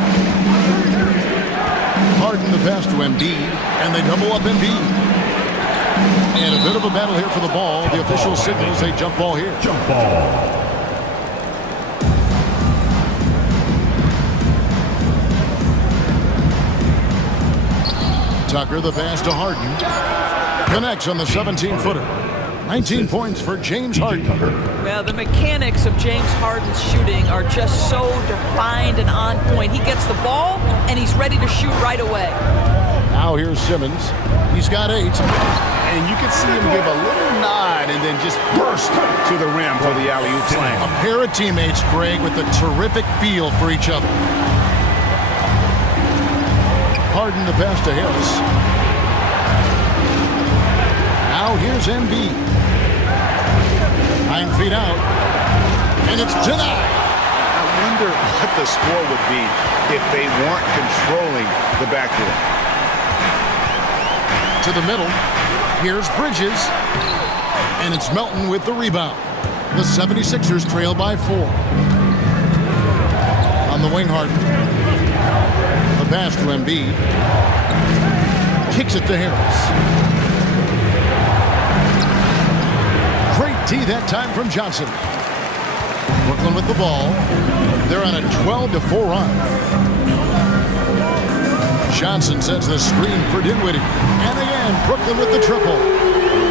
Harden the pass to Embiid, and they double up Embiid. And a bit of a battle here for the ball. The official signals a jump ball here. Jump ball. Tucker the pass to Harden. Connects on the 17-footer. 19 points for James Harden. Well, the mechanics of James Harden's shooting are just so defined and on point. He gets the ball, and he's ready to shoot right away. Now here's Simmons. He's got 8. And you can see him give a little nod and then just burst to the rim for the alley-oop slam. A pair of teammates, Greg, with a terrific feel for each other. Harden the pass to Harris. Now here's Embiid. 9 feet out. And it's denied. I wonder what the score would be if they weren't controlling the backcourt. To the middle. Here's Bridges. And it's Melton with the rebound. The 76ers trail by 4. On the wing, Harden. The pass to Embiid. Kicks it to Harris. Great D that time from Johnson. Brooklyn with the ball. They're on a 12-4 run. Johnson sets the screen for Dinwiddie. And again, Brooklyn with the triple.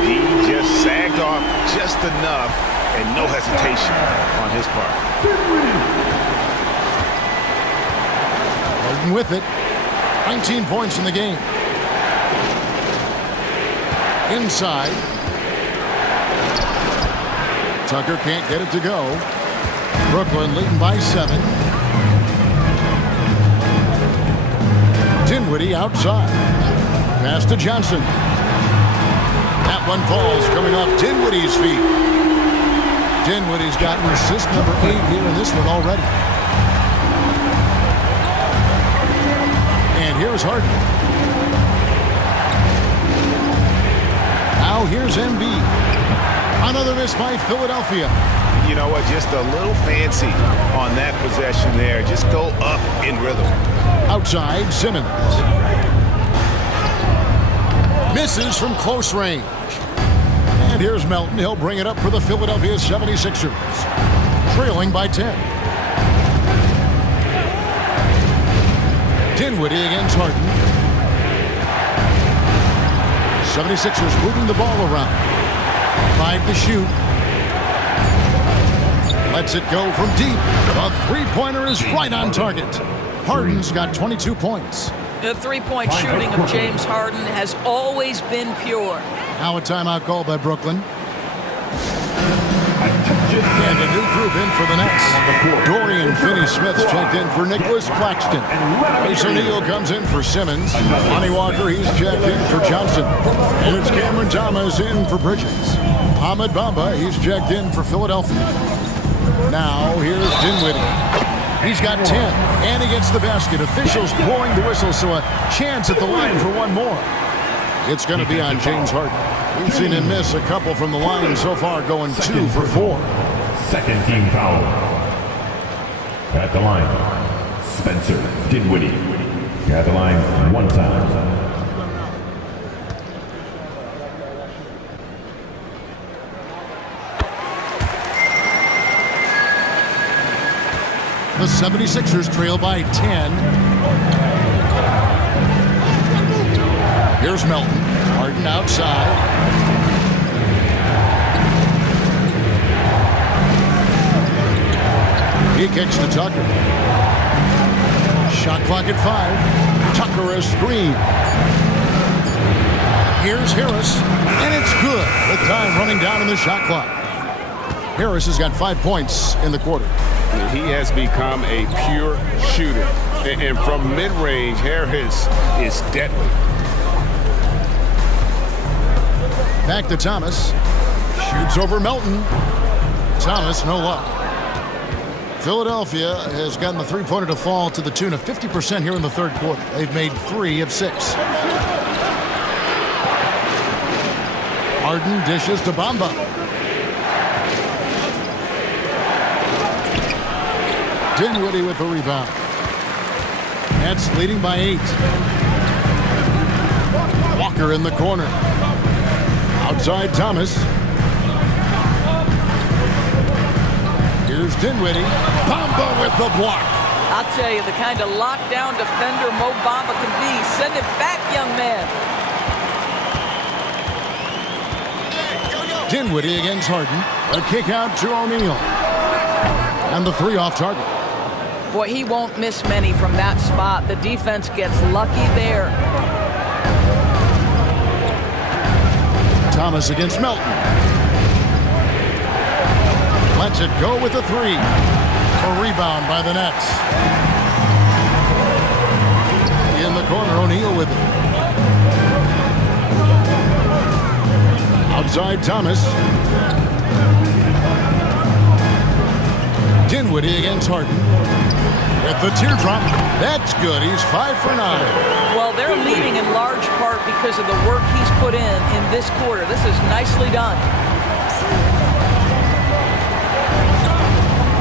D just sagged off just enough and no hesitation on his part. Harden with it. 19 points in the game. Inside. Tucker can't get it to go. Brooklyn leading by 7. Dinwiddie outside. Pass to Johnson. That one falls coming off Dinwiddie's feet. Dinwiddie's got assist number 8 here in this one already. And here's Harden. Now here's Embiid. Another miss by Philadelphia. You know what? Just a little fancy on that possession there. Just go up in rhythm. Outside, Simmons. Misses from close range. And here's Melton. He'll bring it up for the Philadelphia 76ers. Trailing by 10. Dinwiddie against Harden. 76ers moving the ball around. 5 to shoot. Lets it go from deep. The three-pointer is right on target. Harden's got 22 points. The three-point shooting of James Harden has always been pure. Now a timeout call by Brooklyn. And a new group in for the Nets. Dorian Finney-Smith's checked in for Nicholas Claxton. Royce O'Neal comes in for Simmons. Lonnie Walker, he's checked in for Johnson. And it's Cameron Thomas in for Bridges. Ahmed Bamba, he's checked in for Philadelphia. Now here's Dinwiddie. He's got 10, and he gets the basket. Officials blowing the whistle, so a chance at the line for one more. It's going to be on James Harden. We've seen him miss a couple from the line so far, going 2 for 4. Second team foul. At the line, Spencer Dinwiddie. At the line one time. The 76ers trail by 10. Here's Melton. Harden outside. He kicks to Tucker. Shot clock at 5. Tucker a screen. Here's Harris, and it's good. The time running down in the shot clock. Harris has got 5 points in the quarter. He has become a pure shooter. And from mid-range, Harris is deadly. Back to Thomas. Shoots over Melton. Thomas, no luck. Philadelphia has gotten the three-pointer to fall to the tune of 50% here in the third quarter. They've made 3 of 6. Harden dishes to Bamba. Dinwiddie with the rebound. Nets leading by 8. Walker in the corner. Outside Thomas. Here's Dinwiddie. Bamba with the block. I'll tell you, the kind of lockdown defender Mo Bamba can be. Send it back, young man. Dinwiddie against Harden. A kick out to O'Neal. And the 3 off target. Boy, he won't miss many from that spot. The defense gets lucky there. Thomas against Melton. Lets it go with a 3. A rebound by the Nets. In the corner, O'Neal with it. Outside Thomas. Dinwiddie against Harden. With the teardrop. That's good. He's 5 for 9. Well, they're leading in large part because of the work he's put in this quarter. This is nicely done.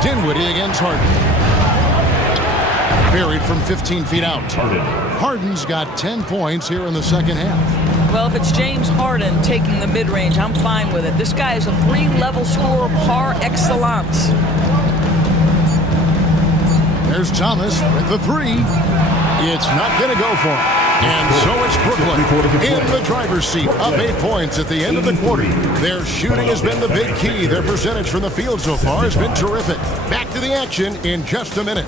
Dinwiddie against Harden. Buried from 15 feet out. Harden's got 10 points here in the second half. Well, if it's James Harden taking the mid-range, I'm fine with it. This guy is a 3-level scorer par excellence. There's Thomas with the 3. It's not going to go for him. And so it's Brooklyn in the driver's seat, up 8 points at the end of the quarter. Their shooting has been the big key. Their percentage from the field so far has been terrific. Back to the action in just a minute.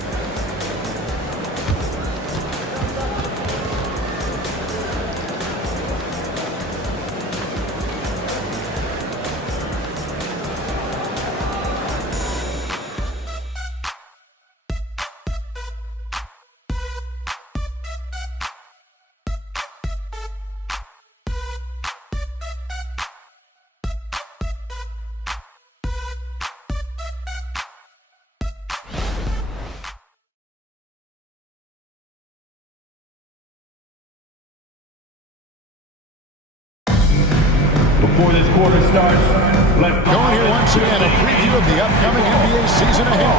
Before this quarter starts, let's going here once again, a preview of the upcoming NBA season ahead.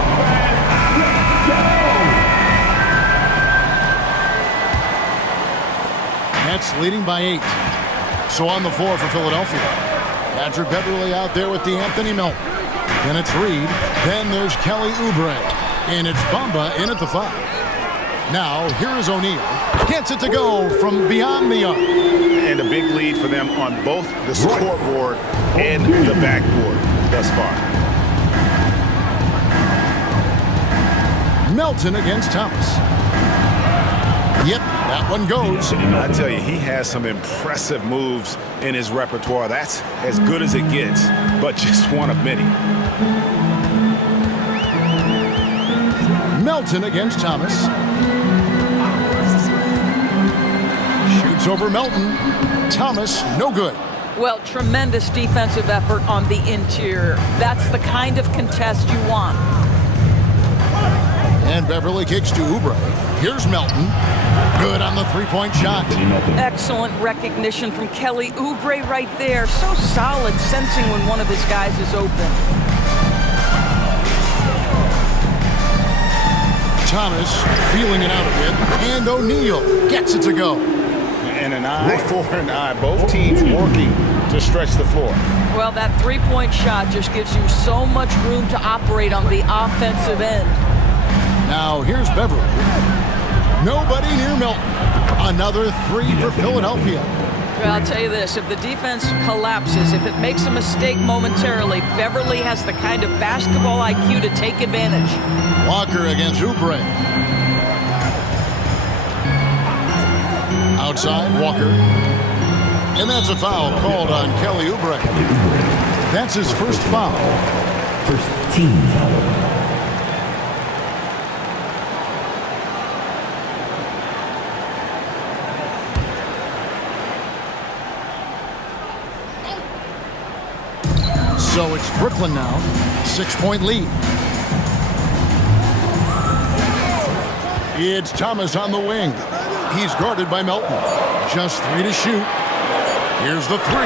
Nets leading by 8. So on the floor for Philadelphia. Patrick Beverley out there with D'Anthony Melton. Then it's Reed. Then there's Kelly Oubre. And it's Bamba in at the 5. Now, here is O'Neal. Gets it to go from beyond the arc. And a big lead for them on both the scoreboard and the backboard thus far. Melton against Thomas. Yep, that one goes. I tell you, he has some impressive moves in his repertoire. That's as good as it gets, but just one of many. Melton against Thomas. Shoots over Melton. Thomas, no good. Well, tremendous defensive effort on the interior. That's the kind of contest you want. And Beverly kicks to Oubre. Here's Melton. Good on the three-point shot. Excellent recognition from Kelly Oubre right there. So solid, sensing when one of his guys is open. Thomas feeling it out a bit. And O'Neal gets it to go. And an eye for an eye. Both teams working to stretch the floor. Well, that three-point shot just gives you so much room to operate on the offensive end. Now here's Beverly. Nobody near Melton. Another three for Philadelphia. Well, I'll tell you this, if the defense collapses, if it makes a mistake momentarily, Beverly has the kind of basketball IQ to take advantage. Walker against Oubre. Outside, Walker. And that's a foul called on Kelly Oubre. That's his first foul. First team foul. So it's Brooklyn now, 6-point lead. It's Thomas on the wing. He's guarded by Melton. Just 3 to shoot. Here's the 3.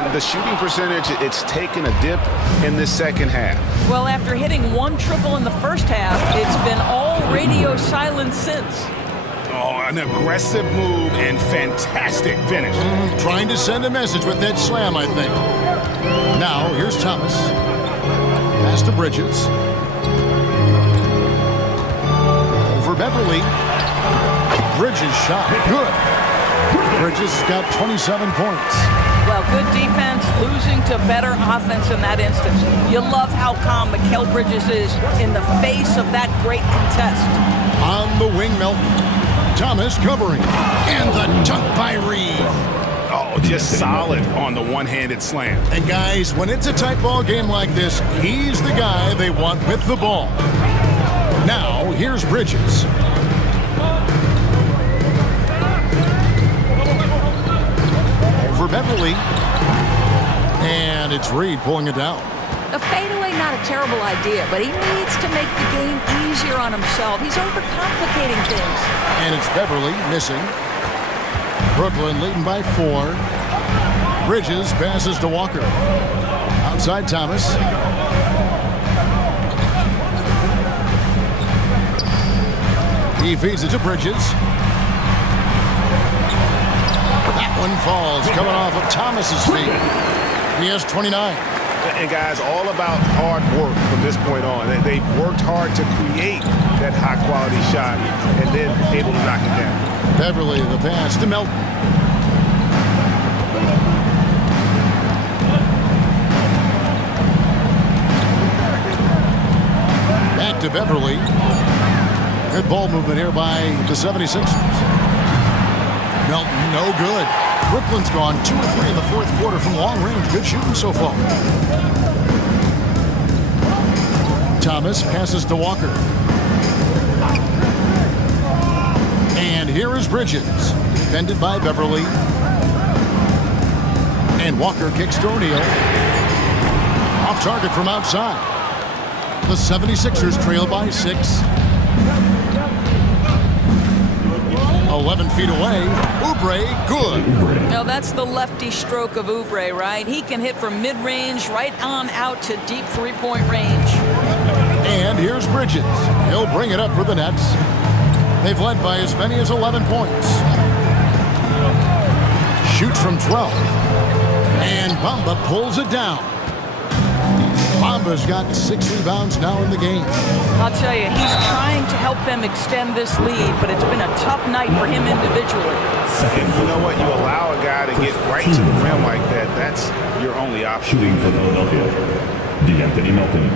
And the shooting percentage, it's taken a dip in this second half. Well, after hitting one triple in the first half, it's been all radio silence since. Oh, an aggressive move and fantastic finish. Trying to send a message with that slam, I think. Now, here's Thomas. Pass to Bridges. Over Beverly. Bridges shot. Good. Bridges got 27 points. Well, good defense, losing to better offense in that instance. You love how calm Mikal Bridges is in the face of that great contest. On the wing, Melton. Thomas covering. And the dunk by Reed. Oh, just solid on the one-handed slam. And guys, when it's a tight ball game like this, he's the guy they want with the ball. Now, here's Bridges. Over Beverly. And it's Reed pulling it down. A fadeaway, not a terrible idea, but he needs to make the game easier on himself. He's overcomplicating things. And it's Beverly missing. Brooklyn leading by 4. Bridges passes to Walker. Outside Thomas. He feeds it to Bridges. That one falls, coming off of Thomas's feet. He has 29. And guys, all about hard work from this point on. They've worked hard to create that high-quality shot and then able to knock it down. Beverly, the pass to Melton. Back to Beverly. Good ball movement here by the 76ers. Melton, no good. Brooklyn's gone 2 of 3 in the fourth quarter from long range. Good shooting so far. Thomas passes to Walker. And here is Bridges, defended by Beverly. And Walker kicks to O'Neal. Off target from outside. The 76ers trail by 6. 11 feet away. Oubre, good. Now that's the lefty stroke of Oubre, right? He can hit from mid-range right on out to deep three-point range. And here's Bridges. He'll bring it up for the Nets. They've led by as many as 11 points. Shoots from 12. And Bamba pulls it down. Mamba's got 6 rebounds now in the game. I'll tell you, he's trying to help them extend this lead, but it's been a tough night for him individually. And you know what? You allow a guy to get right to the rim like that. That's your only option. Shooting for Philadelphia, D'Anthony Melton.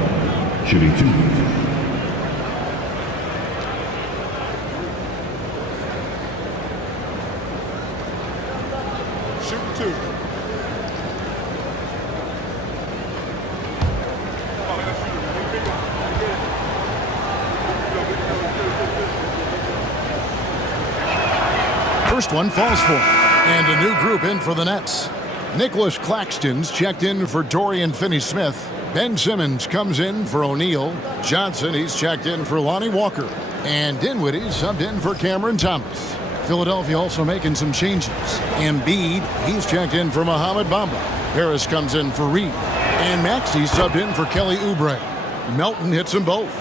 Shooting 2. First one falls for him. And a new group in for the Nets. Nicholas Claxton's checked in for Dorian Finney-Smith. Ben Simmons comes in for O'Neal. Johnson, he's checked in for Lonnie Walker. And Dinwiddie subbed in for Cameron Thomas. Philadelphia also making some changes. Embiid, he's checked in for Mohamed Bamba. Harris comes in for Reed. And Maxey subbed in for Kelly Oubre. Melton hits them both.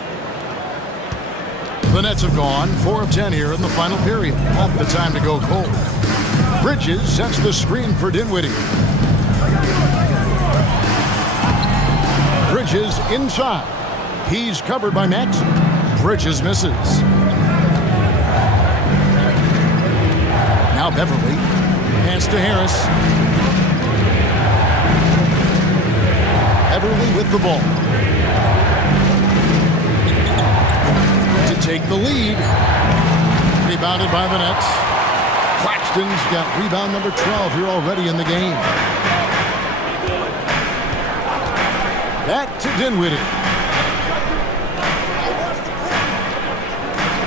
The Nets have gone 4 of 10 here in the final period. Not the time to go cold. Bridges sets the screen for Dinwiddie. Bridges inside. He's covered by Maxey. Bridges misses. Now Beverly. Pass to Harris. Beverly with the ball. To take the lead. Rebounded by the Nets. Claxton's got rebound number 12 here already in the game. Back to Dinwiddie.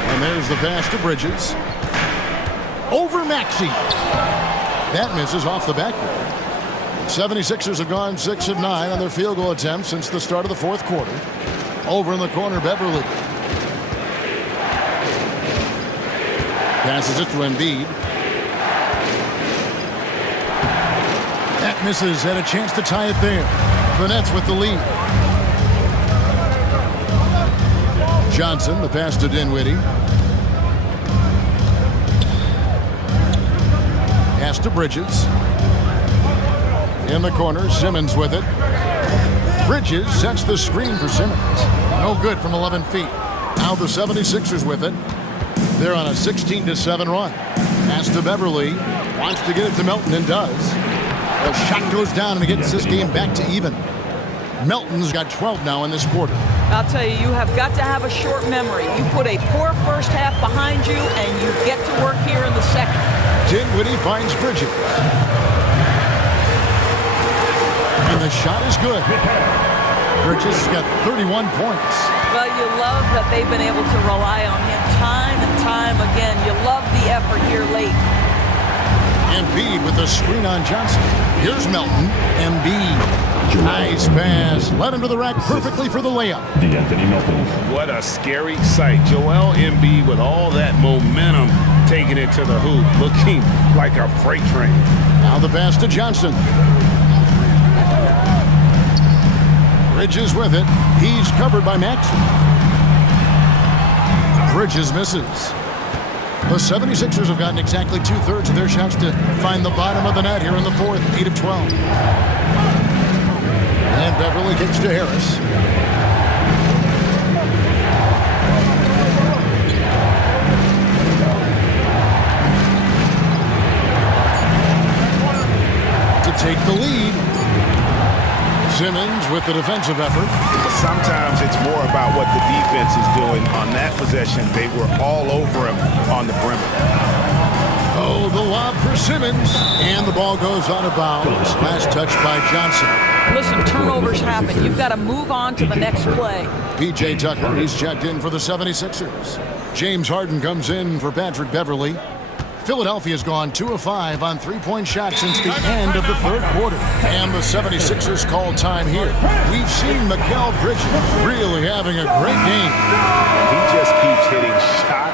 And there's the pass to Bridges. Over Maxey. That misses off the backboard. 76ers have gone 6 of 9 on their field goal attempts since the start of the fourth quarter. Over in the corner, Beverly. Passes it to Embiid. That misses, and a chance to tie it there. The Nets with the lead. Johnson, the pass to Dinwiddie. Pass to Bridges. In the corner, Simmons with it. Bridges sets the screen for Simmons. No good from 11 feet. Now the 76ers with it. They're on a 16-7 run. Pass to Beverly. Wants to get it to Melton and does. The shot goes down and it gets this game back to even. Melton's got 12 now in this quarter. I'll tell you, you have got to have a short memory. You put a poor first half behind you and you get to work here in the second. Dinwiddie finds Bridges. And the shot is good. Bridges has got 31 points. Well, you love that they've been able to rely on him time and time again. You love the effort here late. Embiid with the screen on Johnson. Here's Melton. Embiid. Nice pass. Led him to the rack perfectly for the layup. D'Anthony Melton. What a scary sight. Joel Embiid with all that momentum taking it to the hoop, looking like a freight train. Now the pass to Johnson. Bridges with it. He's covered by Maxey. Bridges misses. The 76ers have gotten exactly 2/3 of their shots to find the bottom of the net here in the fourth, 8 of 12. And Beverly kicks to Harris. To take the lead. Simmons with the defensive effort. Sometimes it's more about what the defense is doing. On that possession, they were all over him on the perimeter. Oh, the lob for Simmons. And the ball goes out of bounds. Last touch by Johnson. Listen, turnovers happen. You've got to move on to the next play. P.J. Tucker, he's checked in for the 76ers. James Harden comes in for Patrick Beverly. Philadelphia's gone 2 of 5 on three-point shots since the end of the third quarter. And the 76ers call time here. We've seen Mikal Bridges really having a great game. He just keeps hitting shot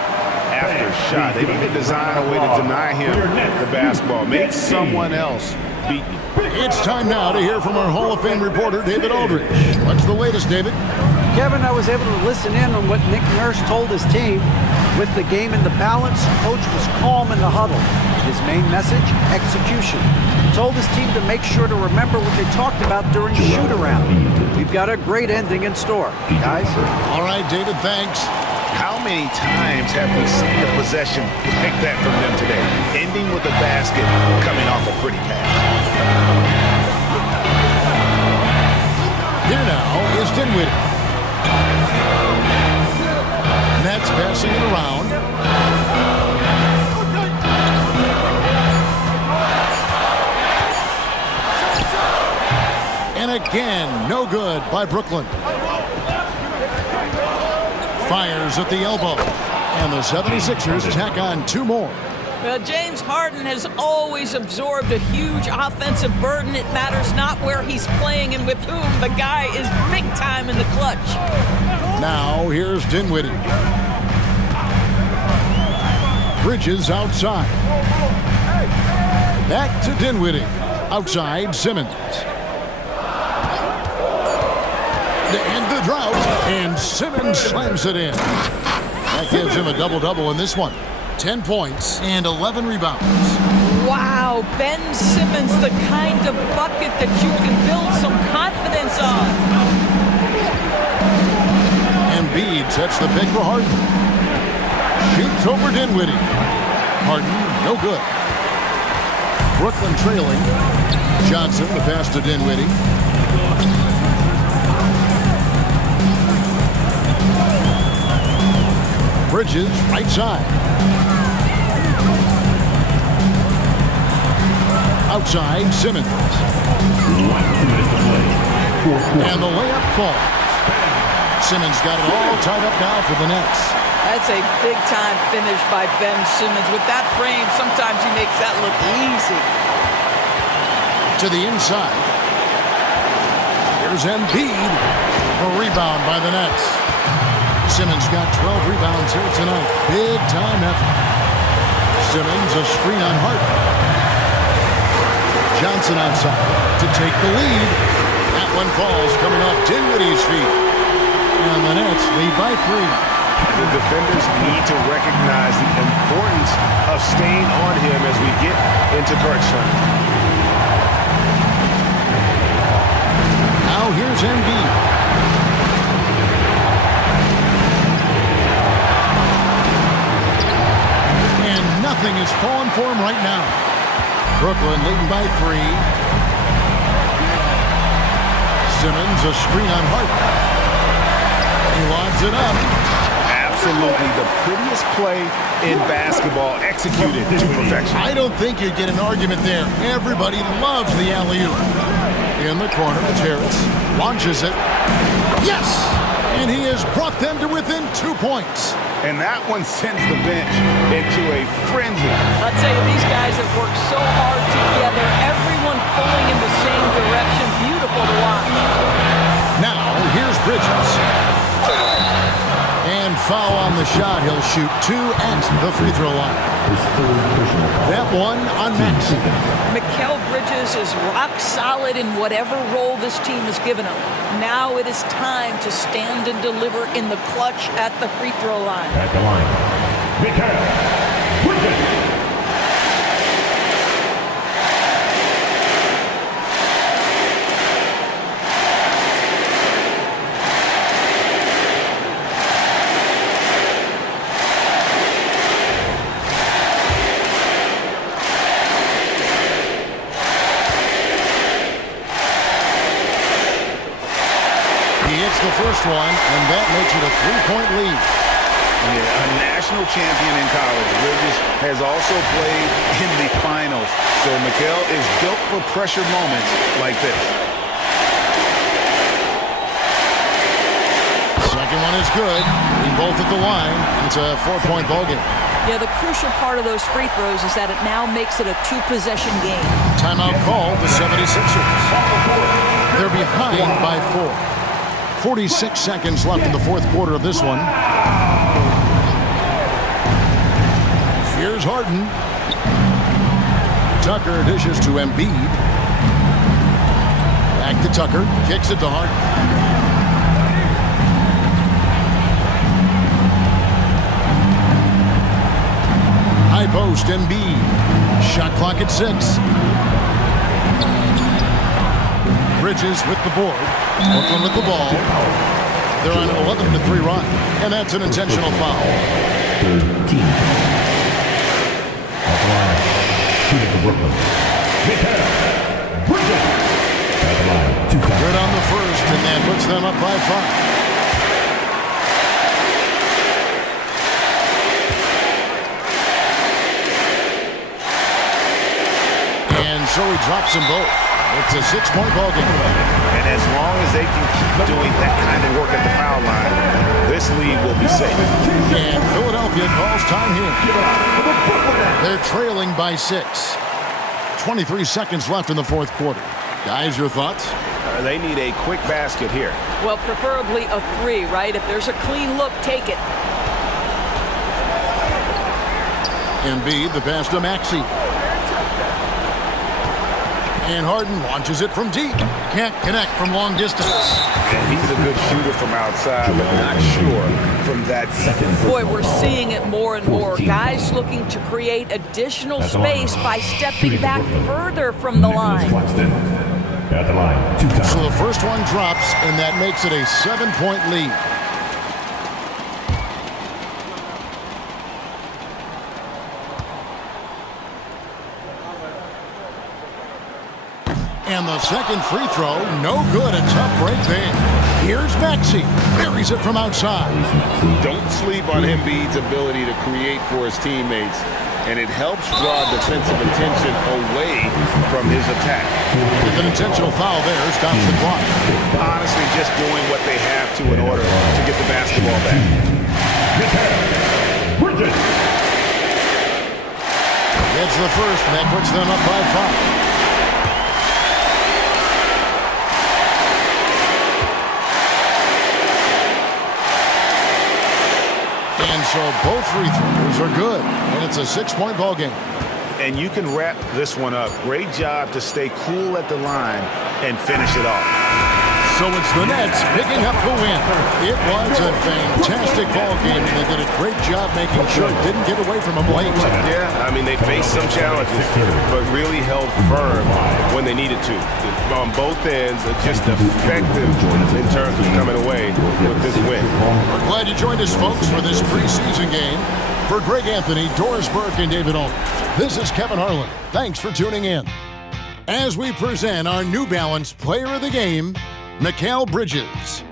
after shot. They need to design a way to deny him the basketball. Make someone else beat you. It's time now to hear from our Hall of Fame reporter, David Aldridge. What's the latest, David? Kevin, I was able to listen in on what Nick Nurse told his team. With the game in the balance, coach was calm in the huddle. His main message, execution. He told his team to make sure to remember what they talked about during the shoot-around. We've got a great ending in store, guys. All right, David, thanks. How many times have we seen a possession like that from them today? Ending with a basket, coming off a pretty pass. Here now is Dinwiddie. Nets passing it around. And again, no good by Brooklyn. Fires at the elbow. And the 76ers tack on 2 more. Well, James Harden has always absorbed a huge offensive burden. It matters not where he's playing and with whom. The guy is big time in the clutch. Now here's Dinwiddie. Bridges outside. Back to Dinwiddie. Outside Simmons. To end the drought, and Simmons slams it in. That gives him a double-double in this one. 10 points and 11 rebounds. Wow, Ben Simmons, the kind of bucket that you can build some confidence on. Embiid sets the pick for Harden. Shoots over Dinwiddie. Harden, no good. Brooklyn trailing. Johnson, the pass to Dinwiddie. Bridges, right side. Outside, Simmons. And the layup falls. Simmons got it all tied up now for the Nets. That's a big-time finish by Ben Simmons. With that frame, sometimes he makes that look easy. To the inside. Here's Embiid. A rebound by the Nets. Simmons got 12 rebounds here tonight. Big-time effort. Simmons, a screen on Harden. Johnson outside to take the lead. That one falls coming off Dinwiddie's feet. And the Nets lead by 3. The defenders need to recognize the importance of staying on him as we get into crunch time. Now here's Embiid. And nothing is falling for him right now. Brooklyn leading by 3. Simmons, a screen on Harden. He lobs it up. Absolutely the prettiest play in basketball, executed to perfection. I don't think you'd get an argument there. Everybody loves the alley-oop. In the corner, it's Harris. Launches it. Yes! And he has brought them to within 2 points. And that one sends the bench into a frenzy. I'll tell you, these guys have worked so hard together. Everyone pulling in the same direction. Beautiful to watch. Now, here's Bridges. And foul on the shot. He'll shoot 2 at the free throw line. That one on Max. Mikal Bridges is rock solid in whatever role this team has given him. Now it is time to stand and deliver in the clutch at the free throw line. At the line, Mikal Bridges. The first one, and that makes it a 3-point lead. Yeah, a national champion in college. Bridges has also played in the finals. So Mikal is built for pressure moments like this. Second one is good. Both at the line. It's a 4-point ball game. Yeah, the crucial part of those free throws is that it now makes it a 2-possession game. Timeout called the 76ers. They're behind by 4. 46 seconds left in the fourth quarter of this one. Here's Harden. Tucker dishes to Embiid. Back to Tucker. Kicks it to Harden. post, Embiid. Shot clock at 6. Bridges with the board. Brooklyn with the ball. They're on an 11-3 run, and that's an intentional foul. 13. At the line, shooting for Brooklyn. Bridges. At the line, 2 times. Good on the first, and that puts them up by 5. And so he drops them both. It's a 6-point ball game. And as long as they can keep doing that kind of work at the foul line, this lead will be safe. And Philadelphia calls time here. They're trailing by 6. 23 seconds left in the fourth quarter. Guys, your thoughts? They need a quick basket here. Well, preferably a 3, right? If there's a clean look, take it. Embiid, the pass to Maxey. And Harden launches it from deep. Can't connect from long distance. And he's a good shooter from outside, but not sure from that second. Boy, we're seeing it more and more. Guys looking to create additional space by stepping back further from the line. At the line, 2 times. So the first one drops, and that makes it a 7-point lead. And the second free throw, no good. A tough break there. Here's Maxey. Buries it from outside. Don't sleep on Embiid's ability to create for his teammates, and it helps draw defensive attention away from his attack. With an intentional foul there, stops the clock. Honestly, just doing what they have to in order to get the basketball back. Bridges. Gets the first, and that puts them up by 5. And so both free throws are good, and it's a 6-point ball game. And you can wrap this one up. Great job to stay cool at the line and finish it off. So it's the Nets picking up the win. It was a fantastic ball game, and they did a great job making sure it didn't get away from them late. Yeah, I mean, they faced some challenges, but really held firm when they needed to. On both ends, just effective in terms of coming away with this win. We're glad you joined us, folks, for this preseason game. For Greg Anthony, Doris Burke, and David Olney, this is Kevin Harlan. Thanks for tuning in. As we present our New Balance Player of the Game, Mikal Bridges.